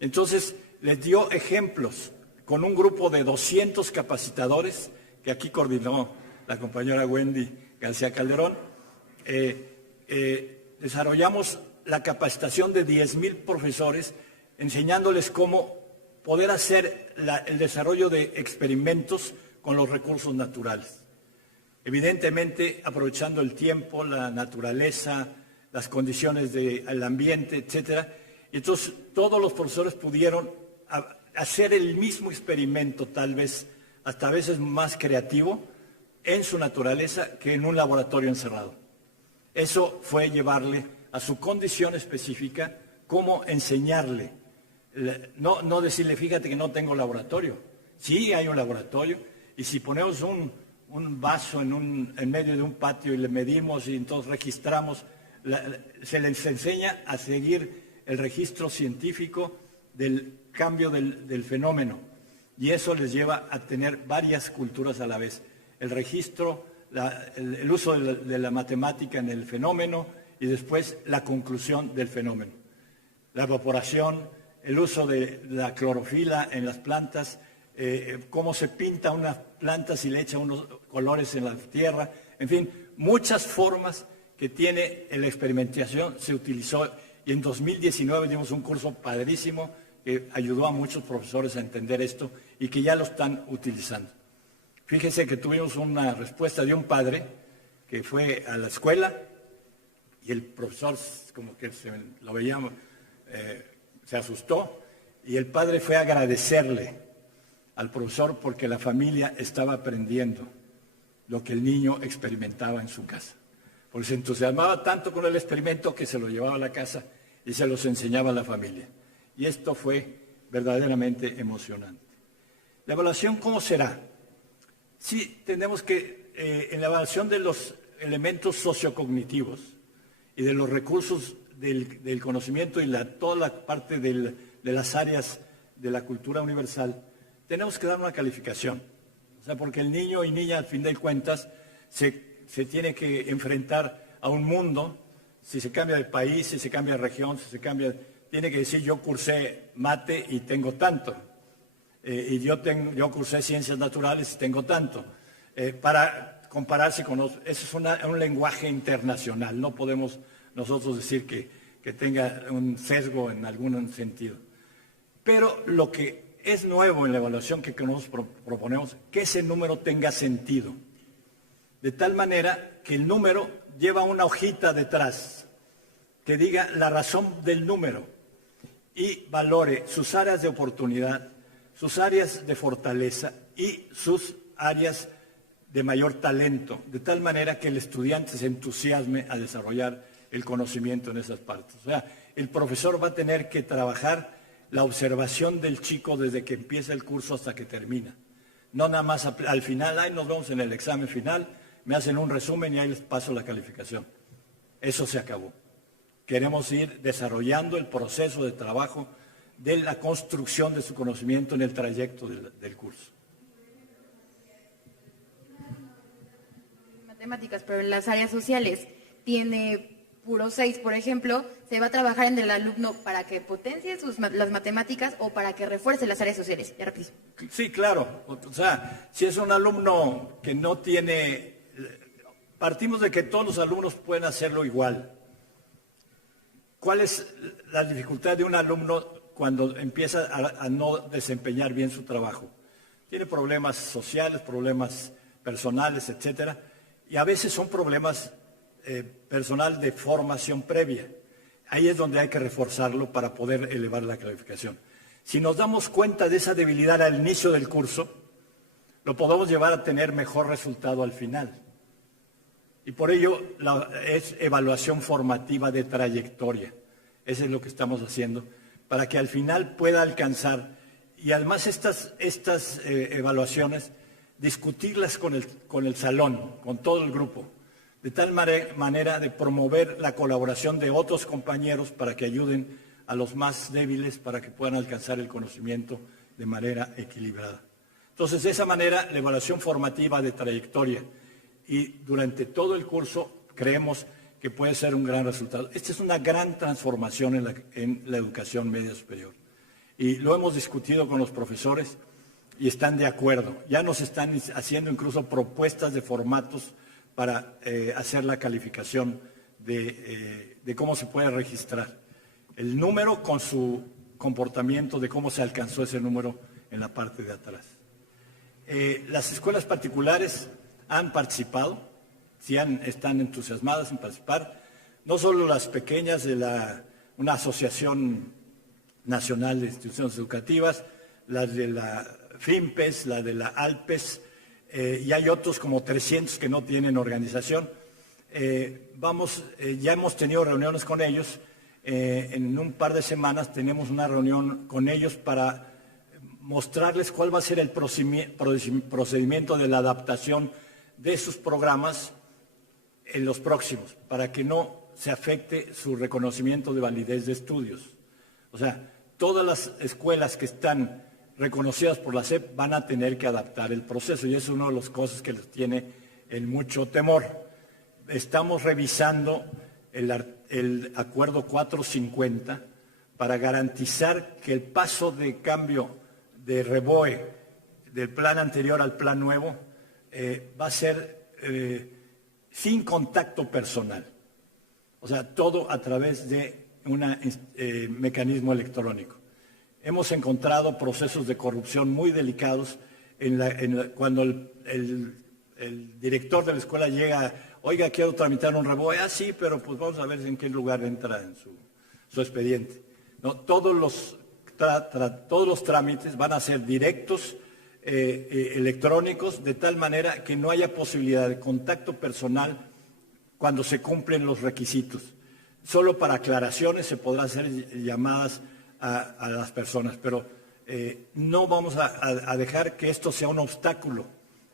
Entonces, les dio ejemplos con un grupo de 200 capacitadores que aquí coordinó la compañera Wendy García Calderón. Desarrollamos la capacitación de 10,000 profesores, enseñándoles cómo poder hacer el desarrollo de experimentos con los recursos naturales. Evidentemente, aprovechando el tiempo, la naturaleza, las condiciones del ambiente, etcétera. Y entonces, todos los profesores pudieron hacer el mismo experimento, tal vez, hasta a veces más creativo, en su naturaleza que en un laboratorio encerrado. Eso fue llevarle a su condición específica cómo enseñarle. No decirle, fíjate que no tengo laboratorio. Sí hay un laboratorio, y si ponemos un vaso en medio de un patio y le medimos y entonces registramos, se les enseña a seguir el registro científico del cambio del fenómeno, y eso les lleva a tener varias culturas a la vez. El registro, el uso de la matemática en el fenómeno, y después la conclusión del fenómeno. La evaporación, el uso de la clorofila en las plantas, cómo se pinta unas plantas y le echa unos colores en la tierra, en fin, muchas formas que tiene la experimentación se utilizó, y en 2019 dimos un curso padrísimo que ayudó a muchos profesores a entender esto y que ya lo están utilizando. Fíjense que tuvimos una respuesta de un padre que fue a la escuela y el profesor, como que lo veíamos, se asustó, y el padre fue a agradecerle al profesor porque la familia estaba aprendiendo lo que el niño experimentaba en su casa. Porque se entusiasmaba tanto con el experimento que se lo llevaba a la casa y se los enseñaba a la familia. Y esto fue verdaderamente emocionante. ¿La evaluación cómo será? Sí, tenemos que, en la evaluación de los elementos sociocognitivos y de los recursos del conocimiento y toda la parte de las áreas de la cultura universal, tenemos que dar una calificación. O sea, porque el niño y niña, al fin de cuentas, se tiene que enfrentar a un mundo. Si se cambia de país, si se cambia de región, si se cambia, tiene que decir, yo cursé mate y tengo tanto. Y yo cursé ciencias naturales y tengo tanto. Para compararse con nosotros, eso es un lenguaje internacional. No podemos nosotros decir que tenga un sesgo en algún sentido. Pero lo que es nuevo en la evaluación que nosotros proponemos, que ese número tenga sentido. De tal manera que el número lleva una hojita detrás que diga la razón del número y valore sus áreas de oportunidad, sus áreas de fortaleza y sus áreas de mayor talento, de tal manera que el estudiante se entusiasme a desarrollar el conocimiento en esas partes. O sea, el profesor va a tener que trabajar la observación del chico desde que empieza el curso hasta que termina. No nada más al final, ahí nos vemos en el examen final, me hacen un resumen y ahí les paso la calificación. Eso se acabó. Queremos ir desarrollando el proceso de trabajo de la construcción de su conocimiento en el trayecto del curso. Matemáticas, pero en las áreas sociales tiene puro 6, por ejemplo, ¿se va a trabajar en el alumno para que potencie las matemáticas o para que refuerce las áreas sociales? Ya rapidísimo. Sí, claro. O sea, si es un alumno que no tiene... Partimos de que todos los alumnos pueden hacerlo igual. ¿Cuál es la dificultad de un alumno cuando empieza a no desempeñar bien su trabajo? Tiene problemas sociales, problemas personales, etcétera, y a veces son problemas personal de formación previa. Ahí es donde hay que reforzarlo para poder elevar la calificación. Si nos damos cuenta de esa debilidad al inicio del curso, lo podemos llevar a tener mejor resultado al final. Y por ello es evaluación formativa de trayectoria. Eso es lo que estamos haciendo, para que al final pueda alcanzar, y además estas evaluaciones, discutirlas con el salón, con todo el grupo, de tal manera de promover la colaboración de otros compañeros para que ayuden a los más débiles para que puedan alcanzar el conocimiento de manera equilibrada. Entonces, de esa manera, la evaluación formativa de trayectoria y durante todo el curso creemos que puede ser un gran resultado. Esta es una gran transformación en la educación media superior. Y lo hemos discutido con los profesores y están de acuerdo. Ya nos están haciendo incluso propuestas de formatos para hacer la calificación de cómo se puede registrar el número con su comportamiento, de cómo se alcanzó ese número en la parte de atrás. Las escuelas particulares han participado, están entusiasmadas en participar, no solo las pequeñas de una asociación nacional de instituciones educativas, las de la FIMPES, la de la ALPES, y hay otros como 300 que no tienen organización. Ya hemos tenido reuniones con ellos, en un par de semanas tenemos una reunión con ellos para mostrarles cuál va a ser el procedimiento de la adaptación de sus programas en los próximos, para que no se afecte su reconocimiento de validez de estudios. O sea, todas las escuelas que están reconocidas por la SEP van a tener que adaptar el proceso y es una de las cosas que les tiene en mucho temor. Estamos revisando el acuerdo 450 para garantizar que el paso de cambio de REBOE del plan anterior al plan nuevo va a ser sin contacto personal. O sea, todo a través de un mecanismo electrónico. Hemos encontrado procesos de corrupción muy delicados cuando el director de la escuela llega, oiga, quiero tramitar un REBOE, sí, pero pues vamos a ver en qué lugar entra en su expediente. ¿No? Todos los trámites van a ser directos, electrónicos, de tal manera que no haya posibilidad de contacto personal cuando se cumplen los requisitos. Solo para aclaraciones se podrá hacer llamadas a las personas, pero no vamos a dejar que esto sea un obstáculo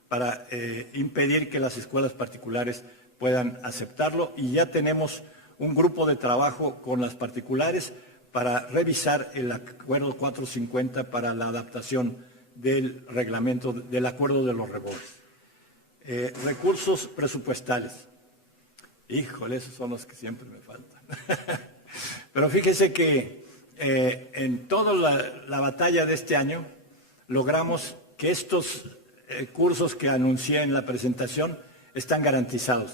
para impedir que las escuelas particulares puedan aceptarlo, y ya tenemos un grupo de trabajo con las particulares para revisar el acuerdo 450 para la adaptación del reglamento, del acuerdo de los REBOEs. Recursos presupuestales. Híjole, esos son los que siempre me faltan. Pero fíjese que en toda la batalla de este año logramos que estos cursos que anuncié en la presentación están garantizados.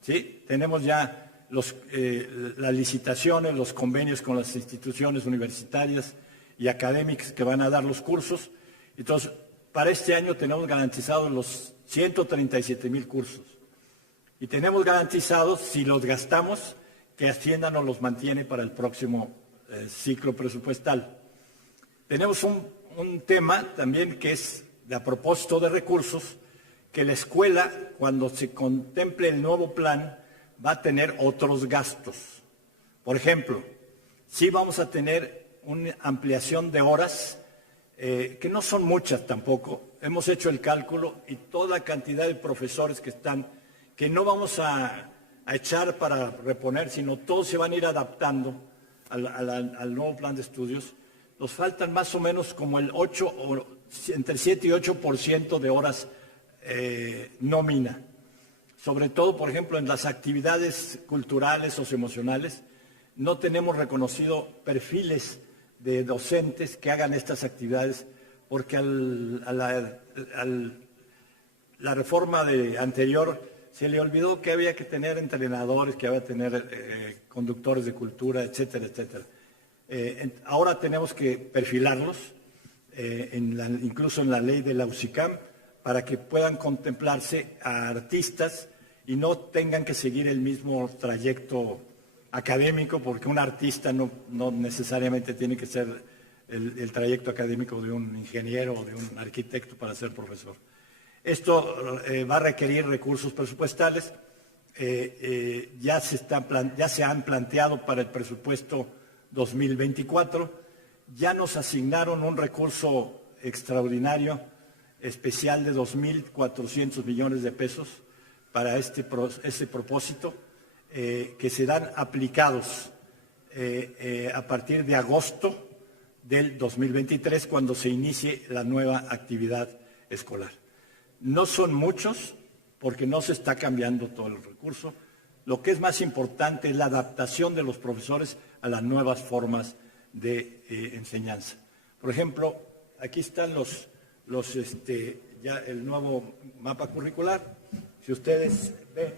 ¿Sí? Tenemos ya las licitaciones, los convenios con las instituciones universitarias y académicas que van a dar los cursos. Entonces, para este año tenemos garantizados los 137,000 cursos. Y tenemos garantizados, si los gastamos, que Hacienda nos los mantiene para el próximo ciclo presupuestal. Tenemos un tema también que es, a propósito de recursos, que la escuela, cuando se contemple el nuevo plan, va a tener otros gastos. Por ejemplo, sí vamos a tener una ampliación de horas, que no son muchas tampoco. Hemos hecho el cálculo y toda la cantidad de profesores que no vamos a echar para reponer, sino todos se van a ir adaptando al nuevo plan de estudios. nos faltan más o menos como el 8, o entre 7 y 8% de horas nómina. Sobre todo, por ejemplo, en las actividades culturales, socioemocionales, no tenemos reconocido perfiles de docentes que hagan estas actividades, porque la reforma anterior se le olvidó que había que tener entrenadores, que había que tener conductores de cultura, etcétera, etcétera. Ahora tenemos que perfilarlos, incluso en la ley de la UCICAM, para que puedan contemplarse a artistas y no tengan que seguir el mismo trayecto académico, porque un artista no necesariamente tiene que ser el trayecto académico de un ingeniero o de un arquitecto para ser profesor. Esto va a requerir recursos presupuestales. Ya se han planteado para el presupuesto 2024. Ya nos asignaron un recurso extraordinario especial de 2.400 millones de pesos para este propósito, que serán aplicados a partir de agosto del 2023, cuando se inicie la nueva actividad escolar. No son muchos, porque no se está cambiando todo el recurso. Lo que es más importante es la adaptación de los profesores a las nuevas formas de enseñanza. Por ejemplo, aquí están ya el nuevo mapa curricular. Si ustedes ven,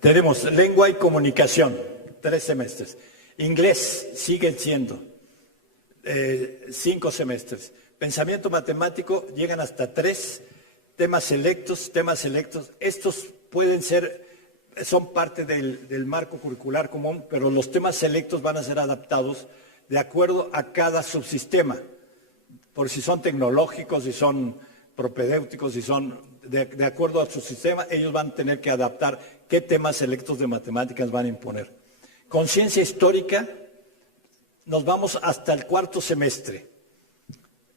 tenemos lengua y comunicación, 3 semestres. Inglés sigue siendo 5 semestres. Pensamiento matemático llegan hasta 3. Temas selectos. Estos son parte del marco curricular común, pero los temas selectos van a ser adaptados de acuerdo a cada subsistema, por si son tecnológicos, si son propedéuticos, si son de acuerdo a su sistema, ellos van a tener que adaptar qué temas selectos de matemáticas van a imponer. Conciencia histórica, nos vamos hasta el 4º semestre.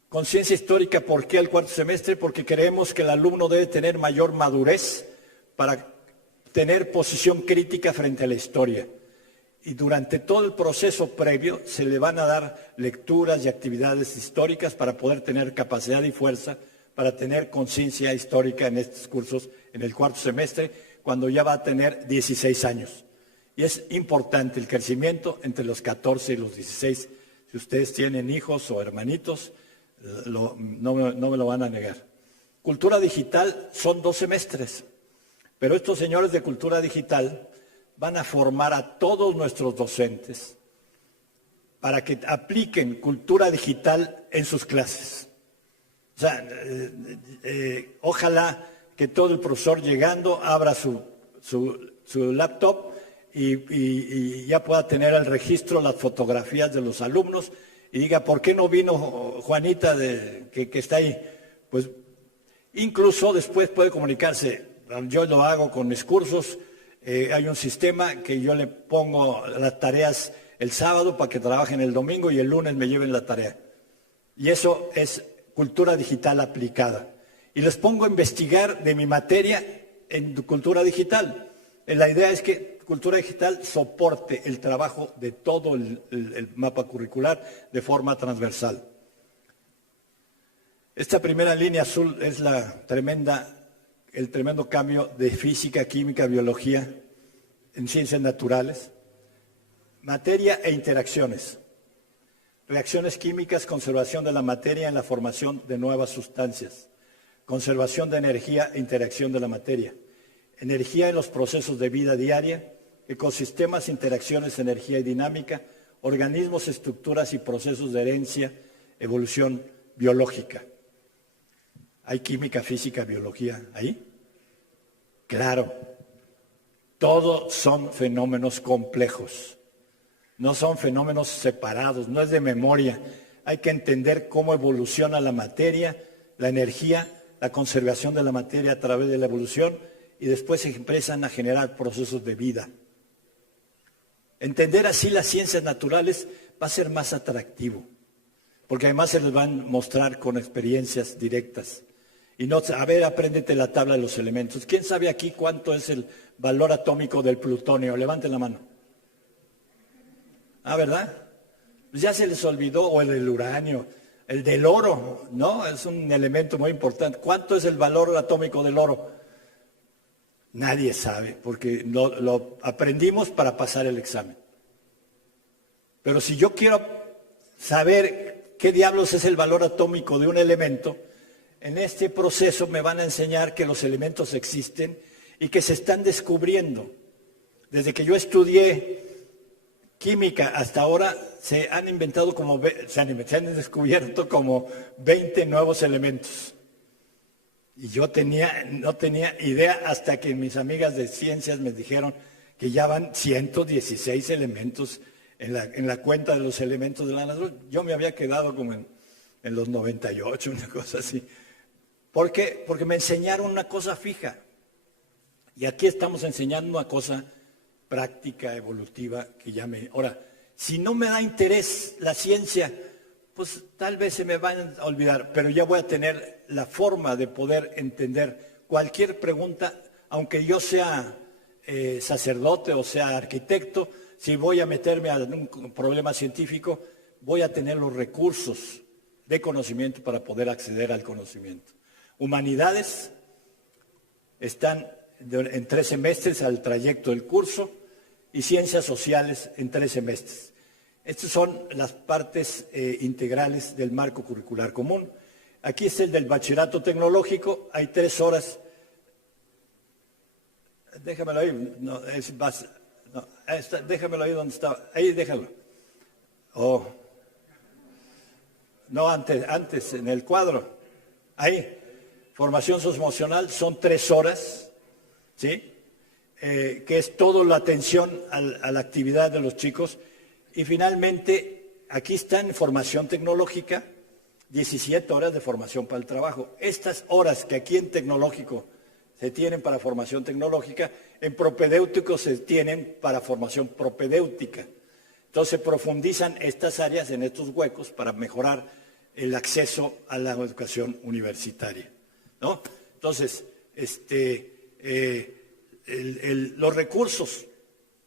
Conciencia histórica, ¿por qué el 4º semestre? Porque creemos que el alumno debe tener mayor madurez para tener posición crítica frente a la historia. Y durante todo el proceso previo se le van a dar lecturas y actividades históricas para poder tener capacidad y fuerza para tener conciencia histórica en estos cursos en el 4º semestre, cuando ya va a tener 16 años. Y es importante el crecimiento entre los 14 y los 16. Si ustedes tienen hijos o hermanitos, no me lo van a negar. Cultura digital son 2 semestres, pero estos señores de cultura digital van a formar a todos nuestros docentes para que apliquen cultura digital en sus clases. O sea, ojalá que todo el profesor llegando abra su laptop y ya pueda tener el registro, las fotografías de los alumnos y diga, ¿por qué no vino Juanita que está ahí? Pues incluso después puede comunicarse. Yo lo hago con mis cursos. Hay un sistema que yo le pongo las tareas el sábado para que trabajen el domingo y el lunes me lleven la tarea. Y eso es cultura digital aplicada. Y les pongo a investigar de mi materia en cultura digital. La idea es que cultura digital soporte el trabajo de todo el mapa curricular de forma transversal. Esta primera línea azul es el tremendo cambio de física, química, biología en ciencias naturales, materia e interacciones. Reacciones químicas, conservación de la materia en la formación de nuevas sustancias, conservación de energía e interacción de la materia, energía en los procesos de vida diaria, ecosistemas, interacciones, energía y dinámica, organismos, estructuras y procesos de herencia, evolución biológica. ¿Hay química, física, biología ahí? Claro. Todos son fenómenos complejos. No son fenómenos separados, no es de memoria. Hay que entender cómo evoluciona la materia, la energía, la conservación de la materia a través de la evolución y después se empiezan a generar procesos de vida. Entender así las ciencias naturales va a ser más atractivo, porque además se les van a mostrar con experiencias directas. Y no, a ver, apréndete la tabla de los elementos. ¿Quién sabe aquí cuánto es el valor atómico del plutonio? Levanten la mano. Ah, ¿verdad? Pues ya se les olvidó, o el del uranio, el del oro, ¿no? Es un elemento muy importante. ¿Cuánto es el valor atómico del oro? Nadie sabe, porque lo aprendimos para pasar el examen. Pero si yo quiero saber qué diablos es el valor atómico de un elemento, en este proceso me van a enseñar que los elementos existen y que se están descubriendo. Desde que yo estudié química hasta ahora se han descubierto como 20 nuevos elementos. Y yo no tenía idea hasta que mis amigas de ciencias me dijeron que ya van 116 elementos en la cuenta de los elementos de la naturaleza. Yo me había quedado como en los 98, una cosa así. ¿Por qué? Porque me enseñaron una cosa fija. Y aquí estamos enseñando una cosa práctica, evolutiva, que ya me... Ahora, si no me da interés la ciencia, pues tal vez se me van a olvidar, pero ya voy a tener la forma de poder entender cualquier pregunta, aunque yo sea sacerdote o sea arquitecto, si voy a meterme a un problema científico, voy a tener los recursos de conocimiento para poder acceder al conocimiento. Humanidades están en 3 semestres al trayecto del curso y ciencias sociales en 3 semestres. Estas son las partes integrales del marco curricular común. Aquí está el del bachillerato tecnológico, hay 3 horas. Déjamelo ahí, déjamelo ahí donde estaba, ahí déjalo. No, antes, en el cuadro, ahí. Formación socioemocional son 3 horas, ¿sí? Que es toda la atención a la actividad de los chicos. Y finalmente, aquí está en formación tecnológica, 17 horas de formación para el trabajo. Estas horas que aquí en tecnológico se tienen para formación tecnológica, en propedéutico se tienen para formación propedéutica. Entonces profundizan estas áreas en estos huecos para mejorar el acceso a la educación universitaria, ¿no? Entonces, los recursos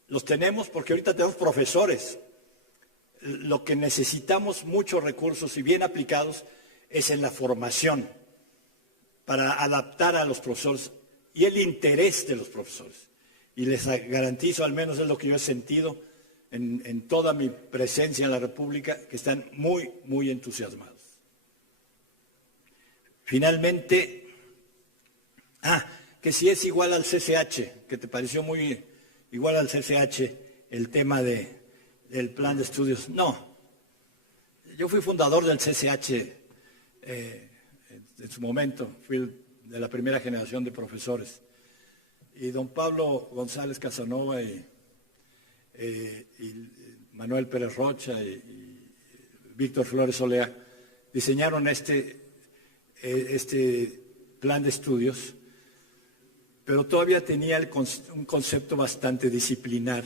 los tenemos porque ahorita tenemos profesores. Lo que necesitamos muchos recursos y bien aplicados es en la formación para adaptar a los profesores y el interés de los profesores. Y les garantizo, al menos es lo que yo he sentido en toda mi presencia en la República, que están muy, muy entusiasmados. Finalmente, que si es igual al CCH, que te pareció muy igual al CCH el tema del plan de estudios. No, yo fui fundador del CCH en su momento, fui de la primera generación de profesores. Y don Pablo González Casanova y Manuel Pérez Rocha y Víctor Flores Olea diseñaron este plan de estudios, pero todavía tenía un concepto bastante disciplinar.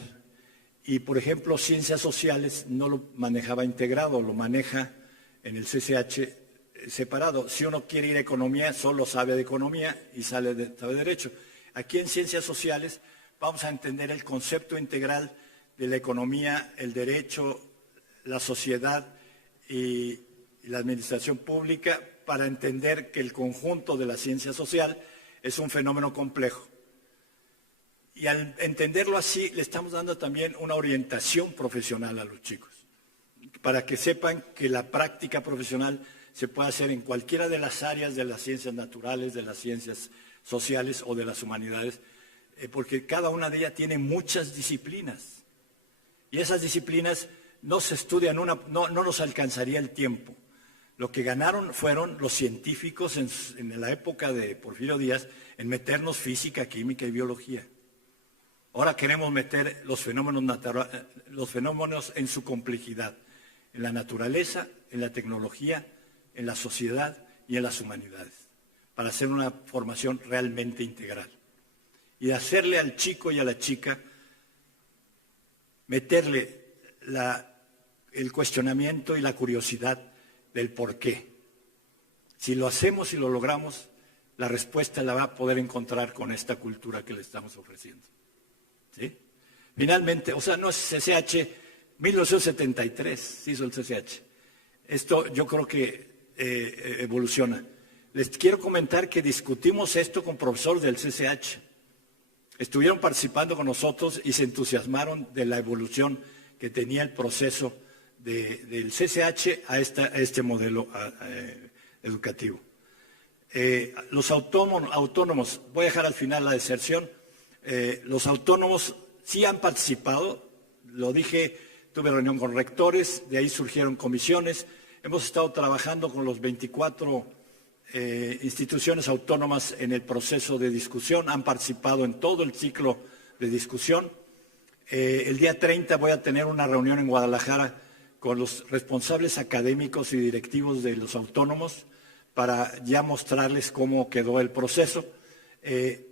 Y, por ejemplo, ciencias sociales no lo manejaba integrado, lo maneja en el CCH separado. Si uno quiere ir a economía, solo sabe de economía y sabe de derecho. Aquí en ciencias sociales vamos a entender el concepto integral de la economía, el derecho, la sociedad y la administración pública, para entender que el conjunto de la ciencia social es un fenómeno complejo. Y al entenderlo así, le estamos dando también una orientación profesional a los chicos, para que sepan que la práctica profesional se puede hacer en cualquiera de las áreas de las ciencias naturales, de las ciencias sociales o de las humanidades, porque cada una de ellas tiene muchas disciplinas. Y esas disciplinas no se estudian, no nos alcanzaría el tiempo. Lo que ganaron fueron los científicos en la época de Porfirio Díaz en meternos física, química y biología. Ahora queremos meter los fenómenos en su complejidad, en la naturaleza, en la tecnología, en la sociedad y en las humanidades, para hacer una formación realmente integral. Y hacerle al chico y a la chica, meterle el cuestionamiento y la curiosidad del por qué. Si lo hacemos y lo logramos, la respuesta la va a poder encontrar con esta cultura que le estamos ofreciendo. ¿Sí? Finalmente, o sea, no es CCH, 1973 se hizo el CCH. Esto yo creo que evoluciona. Les quiero comentar que discutimos esto con profesores del CCH. Estuvieron participando con nosotros y se entusiasmaron de la evolución que tenía el proceso del CCH a este modelo educativo. Los autónomos, voy a dejar al final la deserción, los autónomos sí han participado, lo dije, tuve reunión con rectores, de ahí surgieron comisiones, hemos estado trabajando con los 24 instituciones autónomas en el proceso de discusión, han participado en todo el ciclo de discusión. El día 30 voy a tener una reunión en Guadalajara con los responsables académicos y directivos de los autónomos para ya mostrarles cómo quedó el proceso,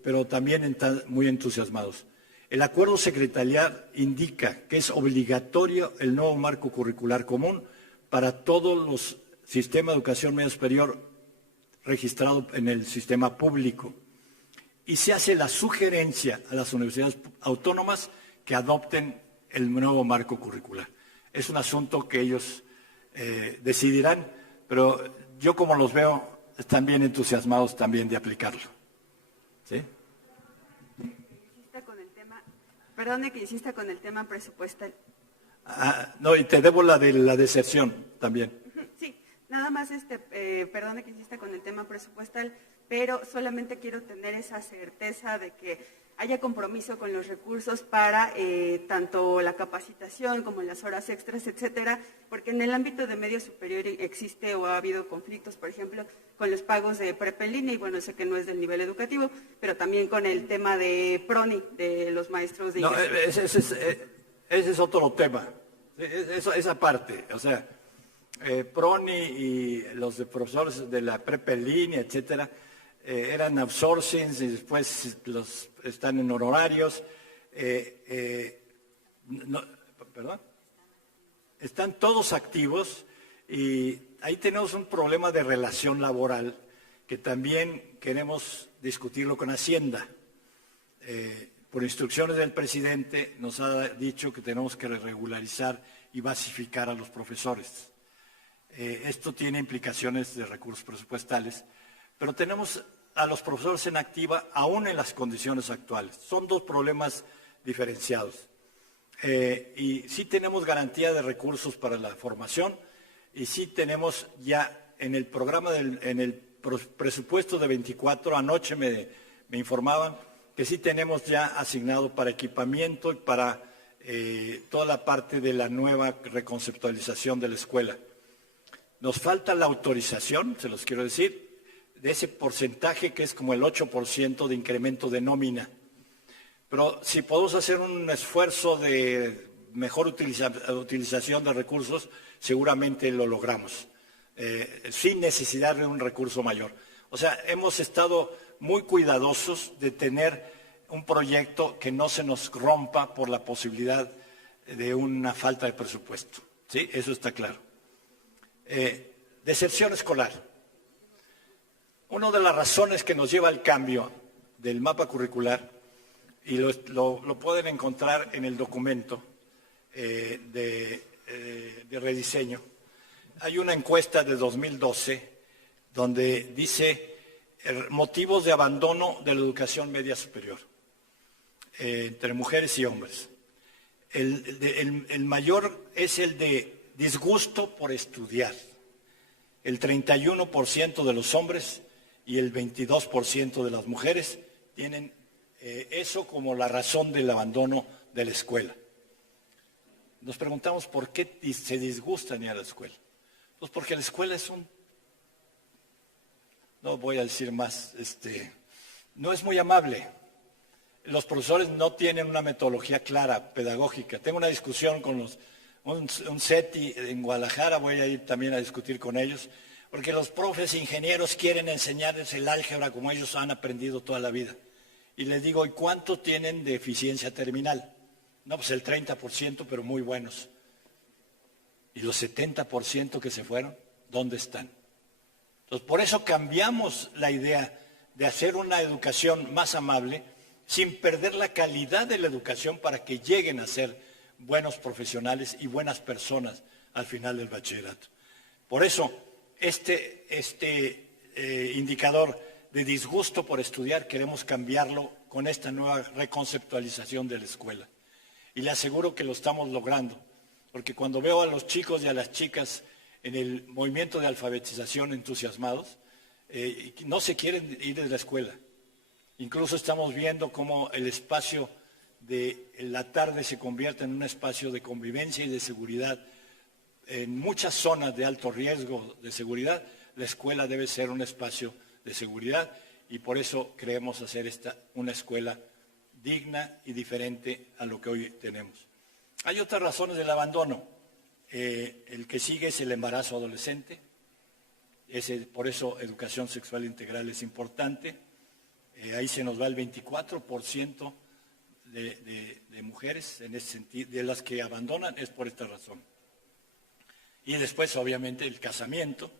pero también están muy entusiasmados. El acuerdo secretarial indica que es obligatorio el nuevo marco curricular común para todos los sistemas de educación media superior registrado en el sistema público y se hace la sugerencia a las universidades autónomas que adopten el nuevo marco curricular. Es un asunto que ellos decidirán, pero yo como los veo están bien entusiasmados también de aplicarlo. ¿Sí? Perdone que insista con el tema presupuestal. No, y te debo la de la deserción también. Sí, nada más, perdone que insista con el tema presupuestal, pero solamente quiero tener esa certeza de que haya compromiso con los recursos para tanto la capacitación como las horas extras, etcétera, porque en el ámbito de medio superior existe o ha habido conflictos, por ejemplo, con los pagos de prepa en línea, y bueno, sé que no es del nivel educativo, pero también con el tema de PRONI, de los maestros de inglés. No, ese es otro tema, esa parte, o sea, PRONI y los de profesores de la prepa en línea, etcétera, eran outsourcing y después están en honorarios. ¿Perdón? Están todos activos y ahí tenemos un problema de relación laboral que también queremos discutirlo con Hacienda. Por instrucciones del presidente nos ha dicho que tenemos que regularizar y basificar a los profesores. Esto tiene implicaciones de recursos presupuestales, pero tenemos a los profesores en activa aún en las condiciones actuales. Son dos problemas diferenciados. Y sí tenemos garantía de recursos para la formación y sí tenemos ya en el programa, en el presupuesto de 24, anoche me informaban que sí tenemos ya asignado para equipamiento y para toda la parte de la nueva reconceptualización de la escuela. Nos falta la autorización, se los quiero decir, de ese porcentaje que es como el 8% de incremento de nómina. Pero si podemos hacer un esfuerzo de mejor utilización de recursos, seguramente lo logramos, sin necesidad de un recurso mayor. O sea, hemos estado muy cuidadosos de tener un proyecto que no se nos rompa por la posibilidad de una falta de presupuesto. ¿Sí? Eso está claro. Deserción escolar. Una de las razones que nos lleva al cambio del mapa curricular, y lo pueden encontrar en el documento de rediseño, hay una encuesta de 2012 donde dice motivos de abandono de la educación media superior entre mujeres y hombres. El mayor es el de disgusto por estudiar. El 31% de los hombres y el 22% de las mujeres tienen eso como la razón del abandono de la escuela. Nos preguntamos por qué se disgustan ir a la escuela. Pues porque la escuela es no voy a decir más, no es muy amable. Los profesores no tienen una metodología clara, pedagógica. Tengo una discusión con un CETI en Guadalajara, voy a ir también a discutir con ellos, porque los profes ingenieros quieren enseñarles el álgebra como ellos han aprendido toda la vida. Y les digo, ¿y cuánto tienen de eficiencia terminal? No, pues el 30%, pero muy buenos. ¿Y los 70% que se fueron? ¿Dónde están? Entonces, por eso cambiamos la idea de hacer una educación más amable sin perder la calidad de la educación para que lleguen a ser buenos profesionales y buenas personas al final del bachillerato. Por eso, este indicador de disgusto por estudiar queremos cambiarlo con esta nueva reconceptualización de la escuela. Y le aseguro que lo estamos logrando, porque cuando veo a los chicos y a las chicas en el movimiento de alfabetización entusiasmados, no se quieren ir de la escuela. Incluso estamos viendo cómo el espacio de la tarde se convierte en un espacio de convivencia y de seguridad. En muchas zonas de alto riesgo de seguridad, la escuela debe ser un espacio de seguridad y por eso creemos hacer una escuela digna y diferente a lo que hoy tenemos. Hay otras razones del abandono. El que sigue es el embarazo adolescente. Por eso educación sexual integral es importante. Ahí se nos va el 24% de mujeres en ese sentido, de las que abandonan, es por esta razón. Y después, obviamente, el casamiento,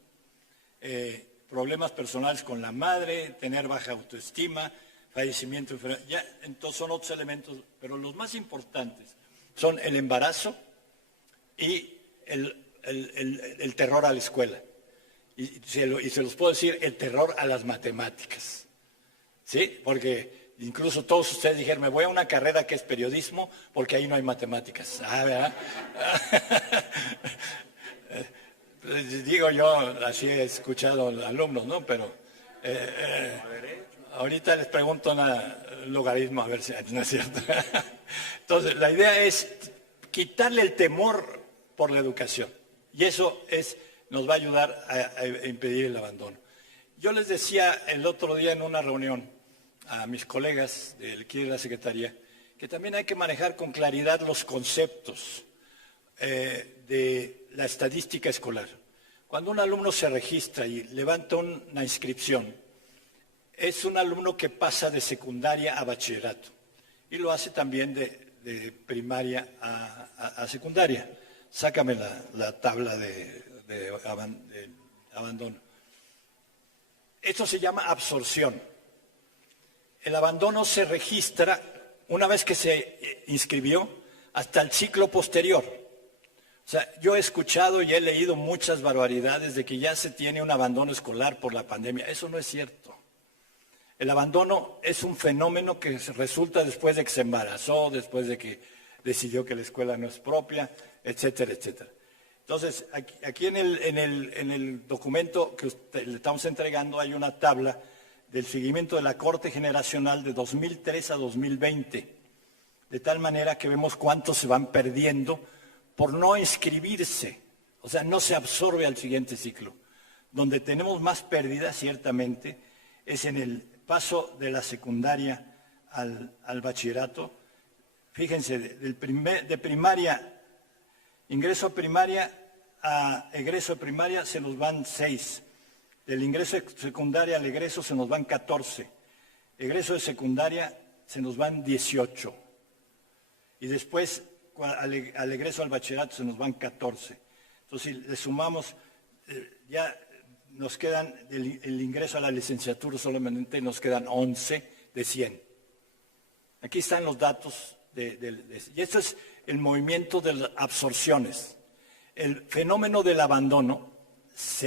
problemas personales con la madre, tener baja autoestima, fallecimiento, ya, entonces son otros elementos, pero los más importantes son el embarazo y el terror a la escuela. Y se los puedo decir, el terror a las matemáticas. ¿Sí? Porque incluso todos ustedes dijeron, me voy a una carrera que es periodismo porque ahí no hay matemáticas. ¿Verdad? Digo yo, así he escuchado alumnos, ¿no? Pero ahorita les pregunto un logaritmo a ver si no es cierto. Entonces, la idea es quitarle el temor por la educación. Y eso nos va a ayudar a impedir el abandono. Yo les decía el otro día en una reunión a mis colegas de la Secretaría que también hay que manejar con claridad los conceptos de la estadística escolar. Cuando un alumno se registra y levanta una inscripción, es un alumno que pasa de secundaria a bachillerato y lo hace también de primaria a secundaria. Sácame la tabla de abandono. Esto se llama absorción. El abandono se registra una vez que se inscribió hasta el ciclo posterior. O sea, yo he escuchado y he leído muchas barbaridades de que ya se tiene un abandono escolar por la pandemia. Eso no es cierto. El abandono es un fenómeno que resulta después de que se embarazó, después de que decidió que la escuela no es propia, etcétera, etcétera. Entonces, aquí en el documento que le estamos entregando hay una tabla del seguimiento de la corte generacional de 2003 a 2020, de tal manera que vemos cuántos se van perdiendo por no inscribirse, o sea, no se absorbe al siguiente ciclo. Donde tenemos más pérdidas, ciertamente, es en el paso de la secundaria al bachillerato. Fíjense, de primaria, ingreso a primaria a egreso de primaria se nos van 6. Del ingreso de secundaria al egreso se nos van 14. Egreso de secundaria se nos van 18. Y después al egreso al bachillerato se nos van 14. Entonces, si le sumamos, ya nos quedan, el ingreso a la licenciatura solamente nos quedan 11 de 100. Aquí están los datos y esto es el movimiento de las absorciones. El fenómeno del abandono es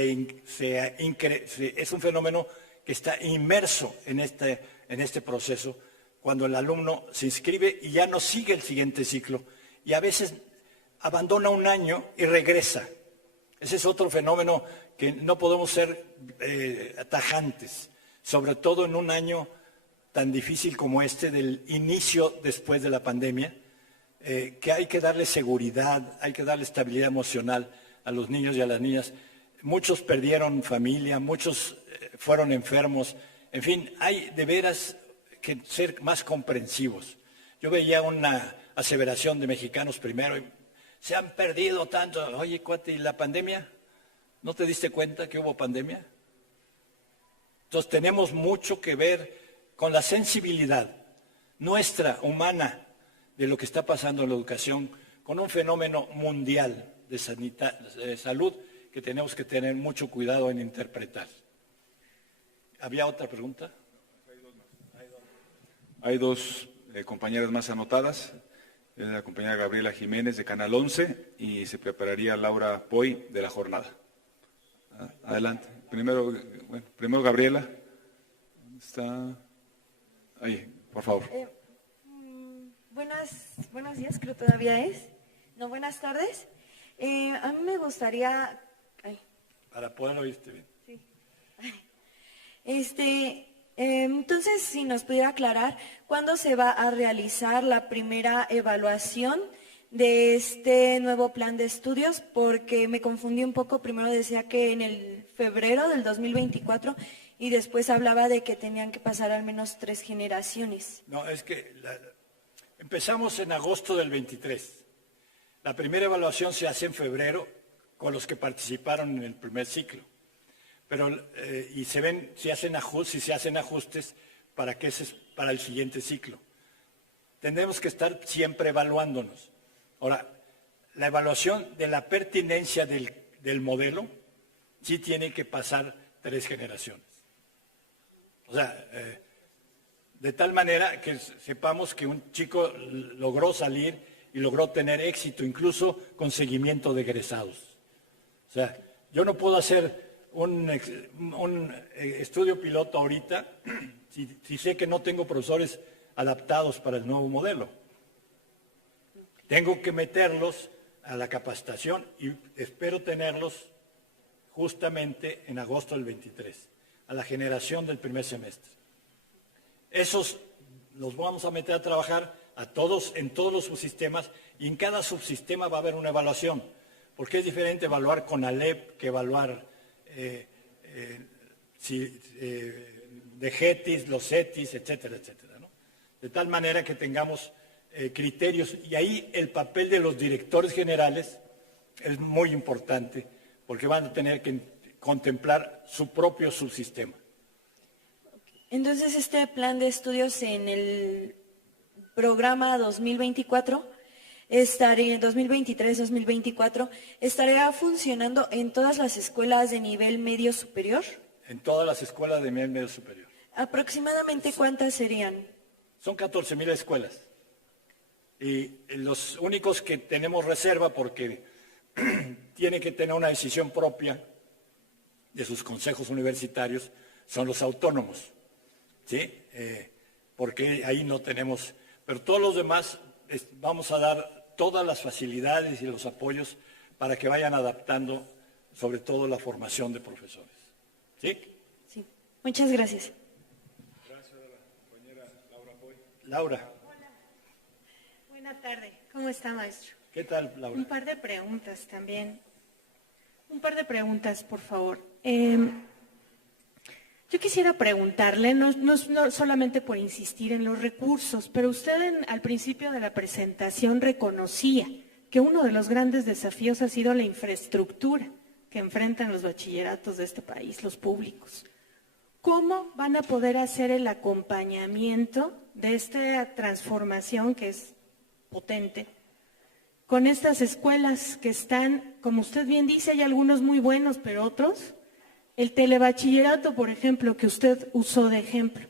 un fenómeno que está inmerso en este proceso cuando el alumno se inscribe y ya no sigue el siguiente ciclo y a veces abandona un año y regresa. Ese es otro fenómeno que no podemos ser tajantes, sobre todo en un año tan difícil como este del inicio después de la pandemia, que hay que darle seguridad, hay que darle estabilidad emocional a los niños y a las niñas. Muchos perdieron familia, muchos fueron enfermos, en fin, hay de veras que ser más comprensivos. Yo veía una aseveración de Mexicanos Primero, y se han perdido tanto. Oye, cuate, ¿y la pandemia? ¿No te diste cuenta que hubo pandemia? Entonces tenemos mucho que ver con la sensibilidad nuestra, humana, de lo que está pasando en la educación, con un fenómeno mundial de salud que tenemos que tener mucho cuidado en interpretar. ¿Había otra pregunta? Hay dos compañeras más anotadas. Es la compañera Gabriela Jiménez de Canal 11 y se prepararía Laura Poy de La Jornada. Adelante. Primero Gabriela. ¿Dónde está? Ahí, por favor. Buenos días, creo todavía es. No, buenas tardes. A mí me gustaría... Para poder oírte bien. Sí. Entonces, si nos pudiera aclarar, ¿cuándo se va a realizar la primera evaluación de este nuevo plan de estudios? Porque me confundí un poco. Primero decía que en el febrero del 2024 y después hablaba de que tenían que pasar al menos 3 generaciones. No, es que empezamos en agosto del 23. La primera evaluación se hace en febrero con los que participaron en el primer ciclo. Pero, y se ven si se hacen ajustes para el siguiente ciclo. Tenemos que estar siempre evaluándonos. Ahora, la evaluación de la pertinencia del modelo sí tiene que pasar 3 generaciones. O sea, de tal manera que sepamos que un chico logró salir y logró tener éxito, incluso con seguimiento de egresados. O sea, yo no puedo hacer un estudio piloto ahorita si sé que no tengo profesores adaptados para el nuevo modelo. Tengo que meterlos a la capacitación y espero tenerlos justamente en agosto del 23, a la generación del primer semestre. Esos los vamos a meter a trabajar en todos los subsistemas, y en cada subsistema va a haber una evaluación, porque es diferente evaluar con ALEP que evaluar de GETIS, los CETIS, etcétera, etcétera, ¿no? De tal manera que tengamos criterios, y ahí el papel de los directores generales es muy importante, porque van a tener que contemplar su propio subsistema. Entonces, este plan de estudios en el programa 2024 2023-2024, ¿estaría funcionando en todas las escuelas de nivel medio superior? En todas las escuelas de nivel medio superior. ¿Aproximadamente cuántas serían? Son 14,000 escuelas. Y los únicos que tenemos reserva, porque tiene que tener una decisión propia de sus consejos universitarios, son los autónomos, ¿sí? Porque ahí no tenemos, pero todos los demás vamos a dar todas las facilidades y los apoyos para que vayan adaptando, sobre todo la formación de profesores. ¿Sí? Sí. Muchas gracias. Gracias a la compañera Laura Poy. Laura. Hola. Buena tarde. ¿Cómo está, maestro? ¿Qué tal, Laura? Un par de preguntas también. Un par de preguntas, por favor. Yo quisiera preguntarle, no solamente por insistir en los recursos, pero usted al principio de la presentación reconocía que uno de los grandes desafíos ha sido la infraestructura que enfrentan los bachilleratos de este país, los públicos. ¿Cómo van a poder hacer el acompañamiento de esta transformación que es potente con estas escuelas que están, como usted bien dice, hay algunos muy buenos, pero otros? El telebachillerato, por ejemplo, que usted usó de ejemplo,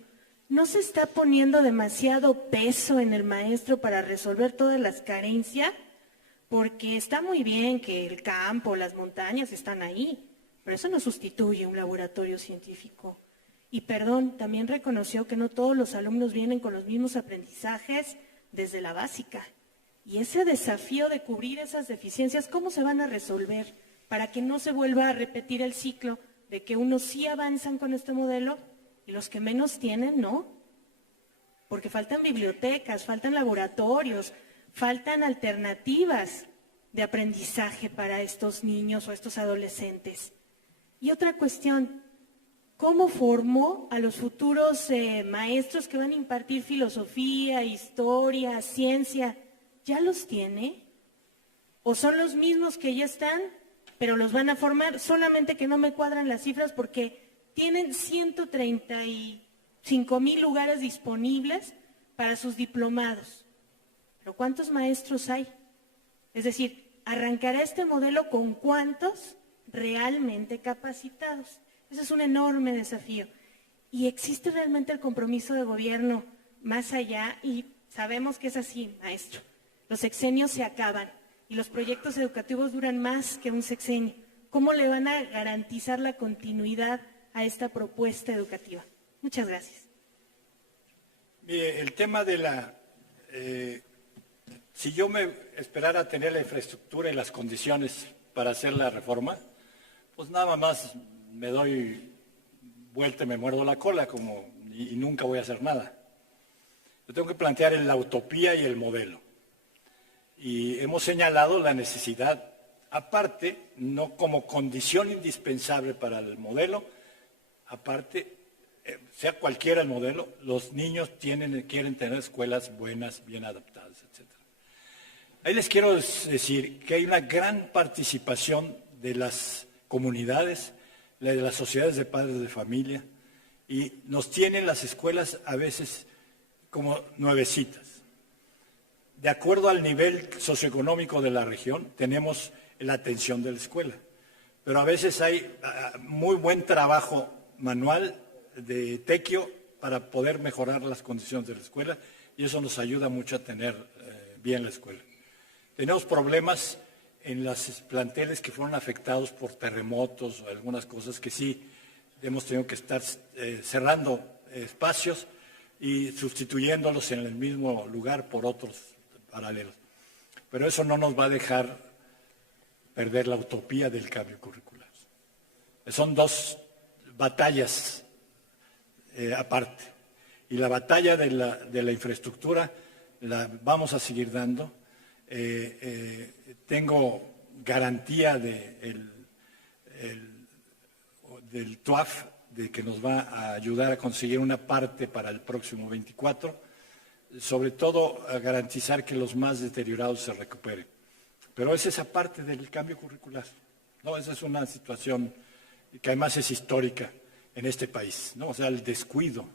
¿no se está poniendo demasiado peso en el maestro para resolver todas las carencias? Porque está muy bien que el campo, las montañas están ahí, pero eso no sustituye un laboratorio científico. Y perdón, también reconoció que no todos los alumnos vienen con los mismos aprendizajes desde la básica. Y ese desafío de cubrir esas deficiencias, ¿cómo se van a resolver para que no se vuelva a repetir el ciclo de que unos sí avanzan con este modelo y los que menos tienen, no? Porque faltan bibliotecas, faltan laboratorios, faltan alternativas de aprendizaje para estos niños o estos adolescentes. Y otra cuestión, ¿cómo formó a los futuros maestros que van a impartir filosofía, historia, ciencia? ¿Ya los tiene? ¿O son los mismos que ya están, pero los van a formar? Solamente que no me cuadran las cifras porque tienen 135,000 lugares disponibles para sus diplomados. ¿Pero cuántos maestros hay? Es decir, ¿arrancará este modelo con cuántos realmente capacitados? Ese es un enorme desafío. ¿Y existe realmente el compromiso de gobierno más allá? Y sabemos que es así, maestro. Los sexenios se acaban y los proyectos educativos duran más que un sexenio. ¿Cómo le van a garantizar la continuidad a esta propuesta educativa? Muchas gracias. Mire, el tema de la... si yo me esperara a tener la infraestructura y las condiciones para hacer la reforma, pues nada más me doy vuelta y me muerdo la cola y nunca voy a hacer nada. Yo tengo que plantear la utopía y el modelo. Y hemos señalado la necesidad, aparte, no como condición indispensable para el modelo, aparte, sea cualquiera el modelo, los niños quieren tener escuelas buenas, bien adaptadas, etc. Ahí les quiero decir que hay una gran participación de las comunidades, de las sociedades de padres de familia, y nos tienen las escuelas a veces como nuevecitas. De acuerdo al nivel socioeconómico de la región, tenemos la atención de la escuela, pero a veces hay muy buen trabajo manual de tequio para poder mejorar las condiciones de la escuela, y eso nos ayuda mucho a tener bien la escuela. Tenemos problemas en los planteles que fueron afectados por terremotos o algunas cosas que sí hemos tenido que estar cerrando espacios y sustituyéndolos en el mismo lugar por otros paralelos. Pero eso no nos va a dejar perder la utopía del cambio curricular. Son dos batallas aparte. Y la batalla de la infraestructura la vamos a seguir dando. Tengo garantía del TUAF de que nos va a ayudar a conseguir una parte para el próximo 24, sobre todo a garantizar que los más deteriorados se recuperen. Pero es esa parte del cambio curricular, ¿no? Esa es una situación que además es histórica en este país, ¿no? O sea, el descuido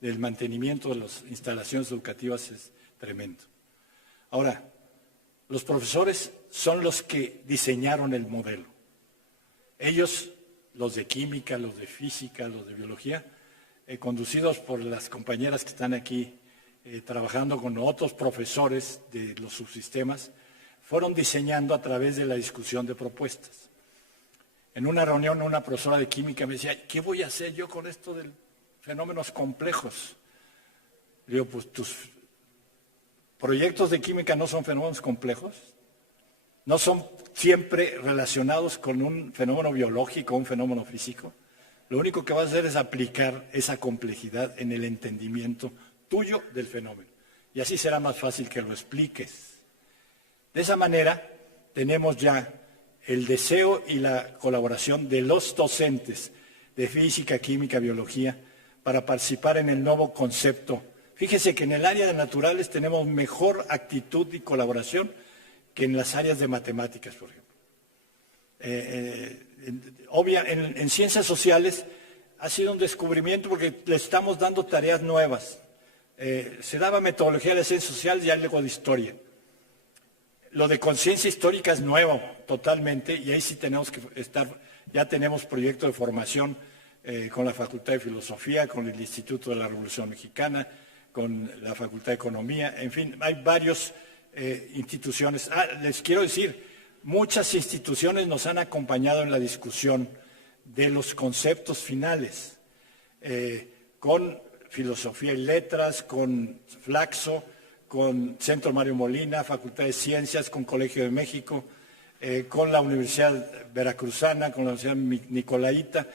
del mantenimiento de las instalaciones educativas es tremendo. Ahora, los profesores son los que diseñaron el modelo. Ellos, los de química, los de física, los de biología, conducidos por las compañeras que están aquí trabajando con otros profesores de los subsistemas, fueron diseñando a través de la discusión de propuestas. En una reunión, una profesora de química me decía, ¿qué voy a hacer yo con esto de fenómenos complejos? Le digo, pues tus proyectos de química no son fenómenos complejos, no son siempre relacionados con un fenómeno biológico, un fenómeno físico. Lo único que vas a hacer es aplicar esa complejidad en el entendimiento tuyo del fenómeno. Y así será más fácil que lo expliques. De esa manera, tenemos ya el deseo y la colaboración de los docentes de física, química, biología, para participar en el nuevo concepto. Fíjese que en el área de naturales tenemos mejor actitud y colaboración que en las áreas de matemáticas, por ejemplo. En ciencias sociales ha sido un descubrimiento porque le estamos dando tareas nuevas. Se daba metodología de ciencias sociales y algo de historia. Lo de conciencia histórica es nuevo totalmente y ahí sí tenemos que estar, ya tenemos proyecto de formación con la Facultad de Filosofía, con el Instituto de la Revolución Mexicana, con la Facultad de Economía, en fin, hay varias instituciones. Les quiero decir, muchas instituciones nos han acompañado en la discusión de los conceptos finales, con Filosofía y Letras, con Flaxo, con Centro Mario Molina, Facultad de Ciencias, con Colegio de México, con la Universidad Veracruzana, con la Universidad Nicolaita,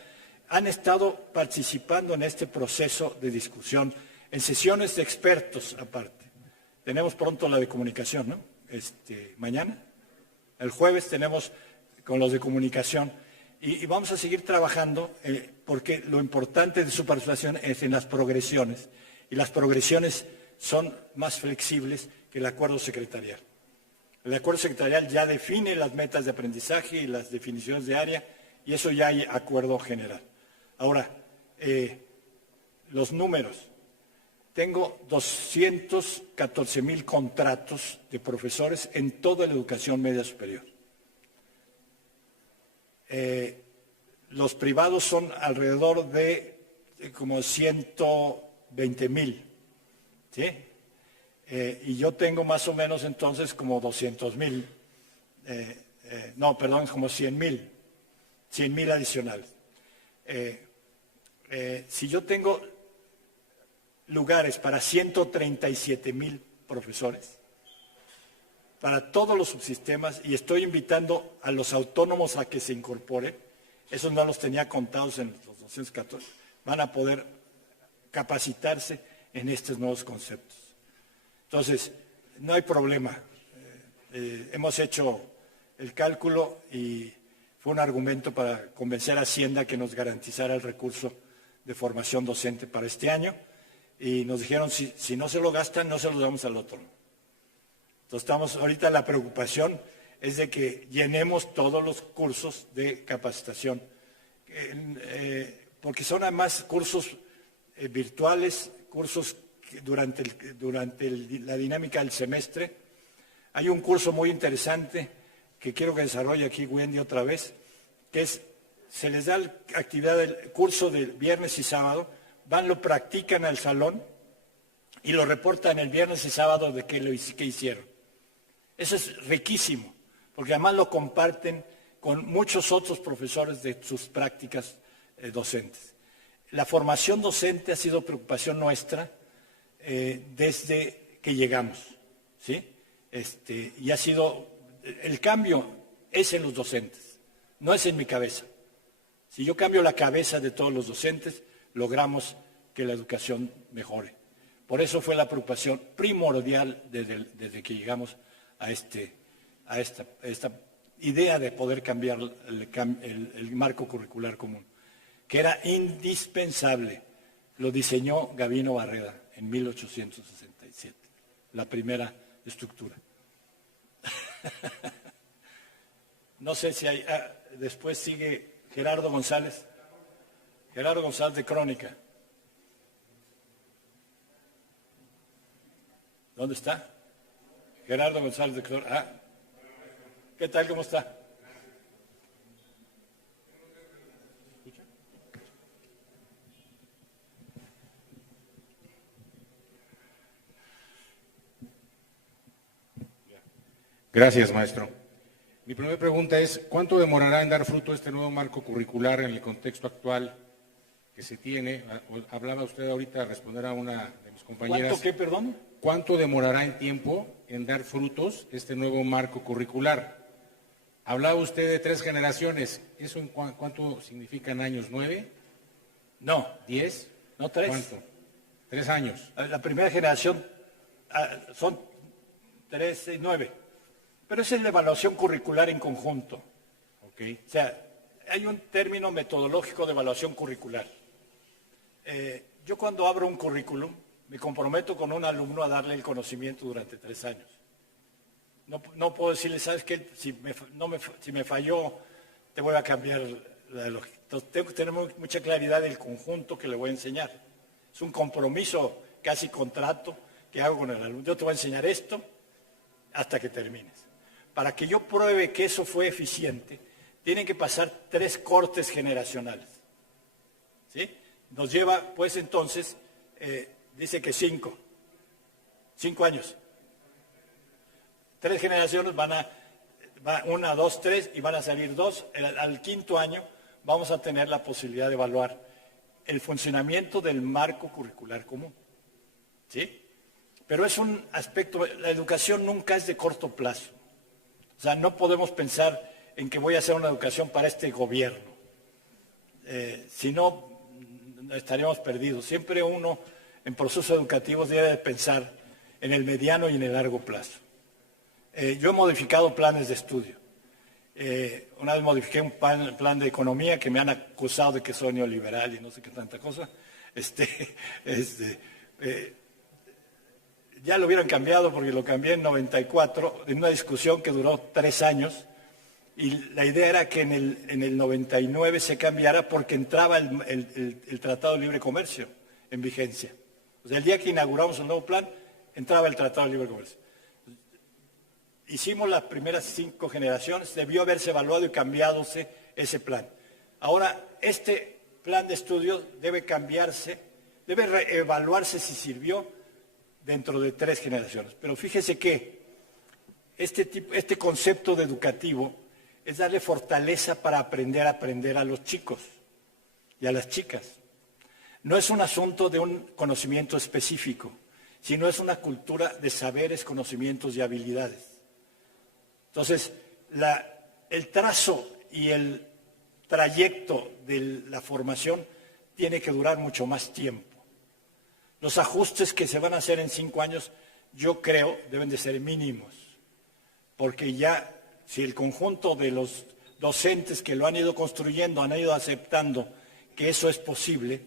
han estado participando en este proceso de discusión, en sesiones de expertos aparte. Tenemos pronto la de comunicación, ¿no? Mañana. El jueves tenemos con los de comunicación y vamos a seguir trabajando porque lo importante de su participación es en las progresiones y las progresiones son más flexibles que el acuerdo secretarial. El acuerdo secretarial ya define las metas de aprendizaje y las definiciones de área y eso ya hay acuerdo general. Ahora, los números. Tengo 214,000 contratos de profesores en toda la educación media superior. Los privados son alrededor de como 120,000, ¿sí? Y yo tengo más o menos entonces como 200,000, como 100,000 adicionales. Si yo tengo lugares para 137,000 profesores, para todos los subsistemas, y estoy invitando a los autónomos a que se incorporen, esos no los tenía contados en los 214, van a poder capacitarse en estos nuevos conceptos. Entonces, no hay problema. Hemos hecho el cálculo y fue un argumento para convencer a Hacienda que nos garantizara el recurso de formación docente para este año, y nos dijeron, si no se lo gastan, no se lo damos al otro. Entonces ahorita la preocupación es de que llenemos todos los cursos de capacitación, porque son además cursos virtuales, cursos que durante la dinámica del semestre. Hay un curso muy interesante que quiero que desarrolle aquí Wendy otra vez, que se les da la actividad del curso del viernes y sábado, lo practican al salón y lo reportan el viernes y sábado de qué hicieron. Eso es riquísimo, porque además lo comparten con muchos otros profesores de sus prácticas docentes. La formación docente ha sido preocupación nuestra desde que llegamos, ¿sí? Y ha sido, el cambio es en los docentes, no es en mi cabeza. Si yo cambio la cabeza de todos los docentes, logramos que la educación mejore. Por eso fue la preocupación primordial desde que llegamos a esta idea de poder cambiar el marco curricular común, que era indispensable. Lo diseñó Gabino Barreda en 1867, la primera estructura. No sé si hay... después sigue Gerardo González de Crónica. ¿Dónde está? Gerardo González de Crónica. ¿Qué tal? ¿Cómo está? Gracias, maestro. Mi primera pregunta es, ¿cuánto demorará en dar fruto este nuevo marco curricular en el contexto actual que se tiene? Hablaba usted ahorita de responder a una de mis compañeras. ¿Cuánto qué, perdón? ¿Cuánto demorará en tiempo en dar frutos este nuevo marco curricular? Hablaba usted de 3 generaciones. ¿Eso en cuánto significan años? ¿9? No. ¿10? No, 3. ¿Cuánto? 3 años. La primera generación son 3 y 9. Pero esa es la evaluación curricular en conjunto. Okay. O sea, hay un término metodológico de evaluación curricular. Yo cuando abro un currículum, me comprometo con un alumno a darle el conocimiento durante 3 años. No puedo decirle, ¿sabes qué? Si me falló, te voy a cambiar la lógica. Entonces, tengo que tener mucha claridad del conjunto que le voy a enseñar. Es un compromiso, casi contrato, que hago con el alumno. Yo te voy a enseñar esto hasta que termines. Para que yo pruebe que eso fue eficiente, tienen que pasar 3 cortes generacionales. ¿Sí? Nos lleva, pues entonces, dice que 5 años. 3 generaciones va 1, 2, 3 y van a salir 2. Al 5.º año vamos a tener la posibilidad de evaluar el funcionamiento del marco curricular común. ¿Sí? Pero es un aspecto, la educación nunca es de corto plazo. O sea, no podemos pensar en que voy a hacer una educación para este gobierno. Si no, estaríamos perdidos. Siempre uno, en procesos educativos, debe pensar en el mediano y en el largo plazo. Yo he modificado planes de estudio. Una vez modifiqué un plan de economía que me han acusado de que soy neoliberal y no sé qué tanta cosa. Ya lo hubieran cambiado porque lo cambié en 94, en una discusión que duró 3 años, y la idea era que en el 99 se cambiara porque entraba el Tratado de Libre Comercio en vigencia. O sea, el día que inauguramos el nuevo plan, entraba el Tratado de Libre Comercio. Hicimos las primeras 5 generaciones, debió haberse evaluado y cambiadose ese plan. Ahora, este plan de estudio debe cambiarse, debe evaluarse si sirvió dentro de 3 generaciones. Pero fíjese que este concepto de educativo es darle fortaleza para aprender a los chicos y a las chicas. No es un asunto de un conocimiento específico, sino es una cultura de saberes, conocimientos y habilidades. Entonces, el trazo y el trayecto de la formación tiene que durar mucho más tiempo. Los ajustes que se van a hacer en 5 años, yo creo, deben de ser mínimos, porque ya si el conjunto de los docentes que lo han ido construyendo, han ido aceptando que eso es posible,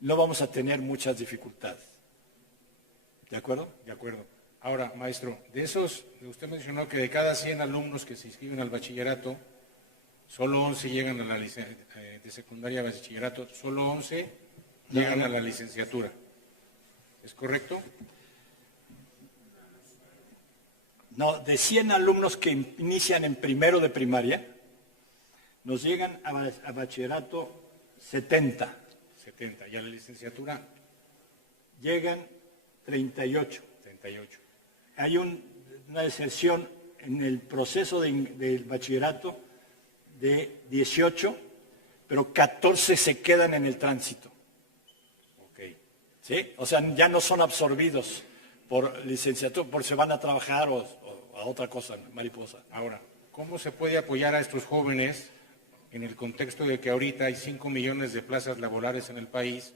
no vamos a tener muchas dificultades. ¿De acuerdo? De acuerdo. Ahora, maestro, usted mencionó que de cada 100 alumnos que se inscriben al bachillerato, solo 11 llegan a la de secundaria a bachillerato, solo 11 llegan a la licenciatura. ¿Es correcto? No, de 100 alumnos que inician en primero de primaria, nos llegan a bachillerato 70. 70. ¿Y a la licenciatura? Llegan 38. 38. Hay una deserción en el proceso del bachillerato de 18, pero 14 se quedan en el tránsito. Ok. ¿Sí? O sea, ya no son absorbidos por licenciatura, porque se van a trabajar o a otra cosa, mariposa. Ahora, ¿cómo se puede apoyar a estos jóvenes en el contexto de que ahorita hay 5 millones de plazas laborales en el país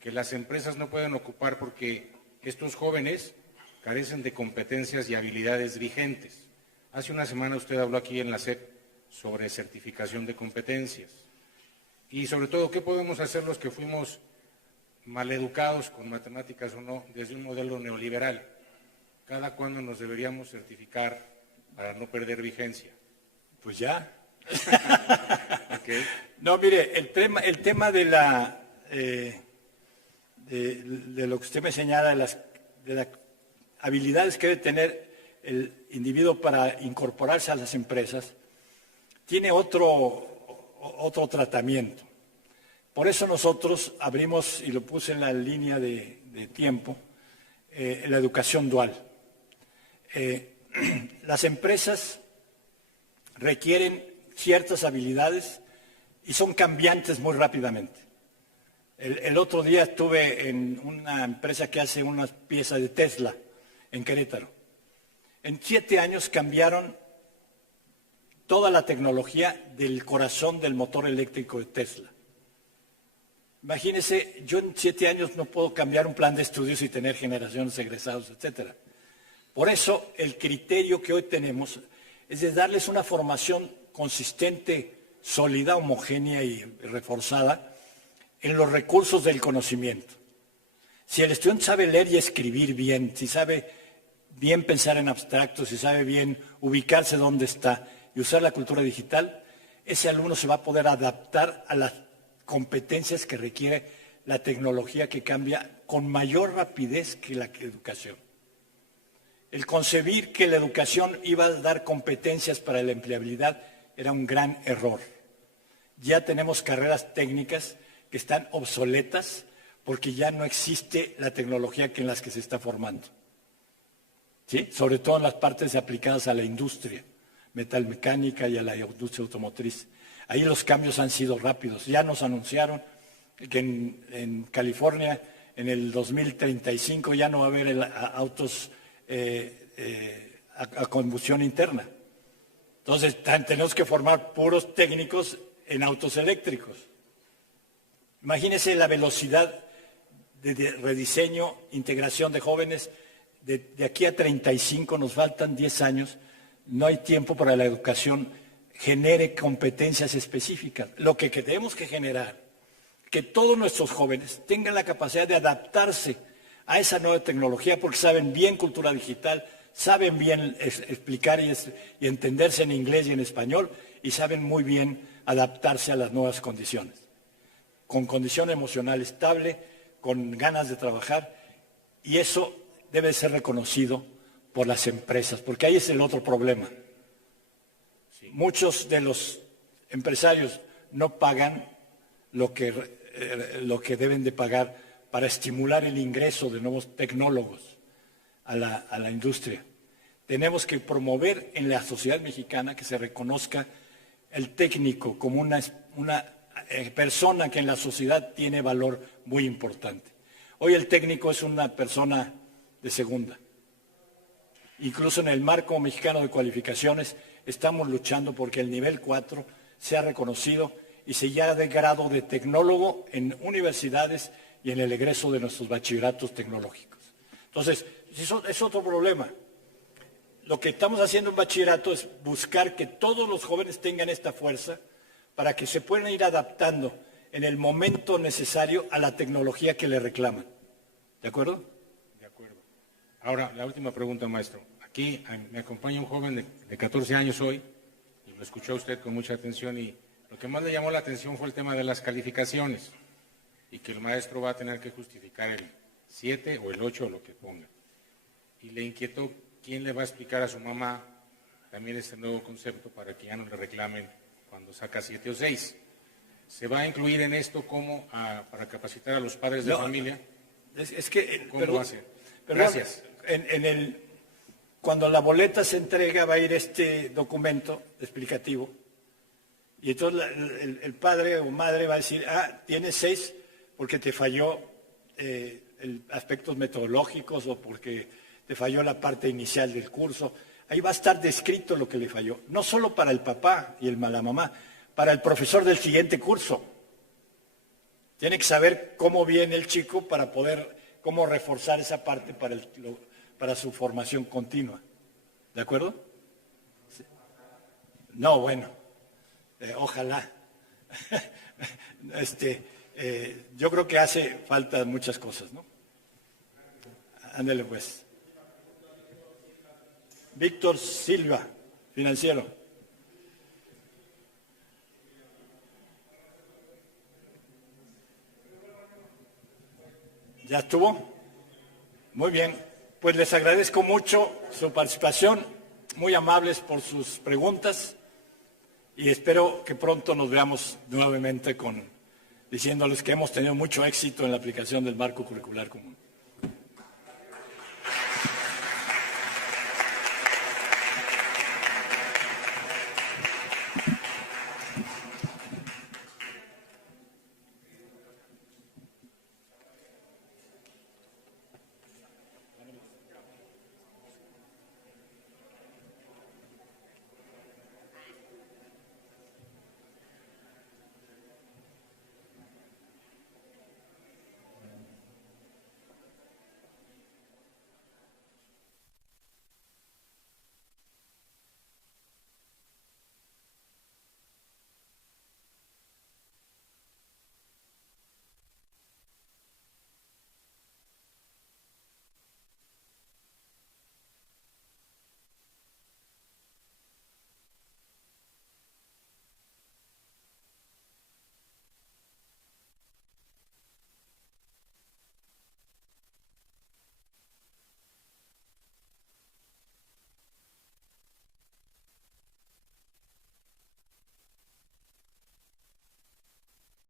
que las empresas no pueden ocupar porque estos jóvenes carecen de competencias y habilidades vigentes? Hace una semana usted habló aquí en la SEP sobre certificación de competencias. Y sobre todo, ¿qué podemos hacer los que fuimos maleducados con matemáticas o no desde un modelo neoliberal? ¿Cada cuándo nos deberíamos certificar para no perder vigencia? Pues ya. Okay. No, mire, el tema de lo que usted me señala, de las habilidades que debe tener el individuo para incorporarse a las empresas, tiene otro tratamiento. Por eso nosotros abrimos, y lo puse en la línea de tiempo, la educación dual. Las empresas requieren ciertas habilidades y son cambiantes muy rápidamente. El otro día estuve en una empresa que hace unas piezas de Tesla en Querétaro. En 7 años cambiaron toda la tecnología del corazón del motor eléctrico de Tesla. Imagínense, yo en 7 años no puedo cambiar un plan de estudios y tener generaciones egresados, etcétera. Por eso el criterio que hoy tenemos es de darles una formación consistente, sólida, homogénea y reforzada en los recursos del conocimiento. Si el estudiante sabe leer y escribir bien, si sabe bien pensar en abstracto, si sabe bien ubicarse dónde está y usar la cultura digital, ese alumno se va a poder adaptar a las competencias que requiere la tecnología, que cambia con mayor rapidez que la educación. El concebir que la educación iba a dar competencias para la empleabilidad era un gran error. Ya tenemos carreras técnicas que están obsoletas porque ya no existe la tecnología en las que se está formando. ¿Sí? Sobre todo en las partes aplicadas a la industria metalmecánica y a la industria automotriz. Ahí los cambios han sido rápidos. Ya nos anunciaron que en California en el 2035 ya no va a haber autos a combustión interna. Entonces tenemos que formar puros técnicos en autos eléctricos. Imagínense la velocidad de rediseño, integración de jóvenes. De aquí a 35 nos faltan 10 años. No hay tiempo para la educación genere competencias específicas. Lo que tenemos que generar, que todos nuestros jóvenes tengan la capacidad de adaptarse a esa nueva tecnología porque saben bien cultura digital, saben bien explicar y entenderse en inglés y en español y saben muy bien adaptarse a las nuevas condiciones. Con condición emocional estable, con ganas de trabajar, y eso debe ser reconocido por las empresas, porque ahí es el otro problema. Muchos de los empresarios no pagan lo que deben de pagar para estimular el ingreso de nuevos tecnólogos a la industria. Tenemos que promover en la sociedad mexicana que se reconozca el técnico como una persona que en la sociedad tiene valor muy importante. Hoy el técnico es una persona de segunda. Incluso en el marco mexicano de cualificaciones estamos luchando porque el nivel 4 sea reconocido y se ya de grado de tecnólogo en universidades y en el egreso de nuestros bachilleratos tecnológicos. Entonces, eso es otro problema. Lo que estamos haciendo en bachillerato es buscar que todos los jóvenes tengan esta fuerza para que se puedan ir adaptando en el momento necesario a la tecnología que le reclaman. ¿De acuerdo? De acuerdo. Ahora, la última pregunta, maestro. Aquí me acompaña un joven de 14 años hoy, y lo escuchó usted con mucha atención, y lo que más le llamó la atención fue el tema de las calificaciones, y que el maestro va a tener que justificar el 7 o el 8 o lo que ponga. Y le inquietó quién le va a explicar a su mamá también este nuevo concepto para que ya no le reclamen cuando saca 7 o 6. ¿Se va a incluir en esto como para capacitar a los padres de familia? Es que, ¿Cómo va a ser? Gracias. Cuando la boleta se entrega va a ir este documento explicativo y entonces el padre o madre va a decir, tienes 6 porque te falló aspectos metodológicos o porque te falló la parte inicial del curso. Ahí va a estar descrito lo que le falló, no solo para el papá y la mamá, para el profesor del siguiente curso. Tiene que saber cómo viene el chico para poder, cómo reforzar esa parte para su formación continua. ¿De acuerdo? Sí. No, bueno, ojalá. Yo creo que hace falta muchas cosas, ¿no? Ándale pues. Víctor Silva, financiero. ¿Ya estuvo? Muy bien. Pues les agradezco mucho su participación, muy amables por sus preguntas y espero que pronto nos veamos nuevamente diciéndoles que hemos tenido mucho éxito en la aplicación del marco curricular común.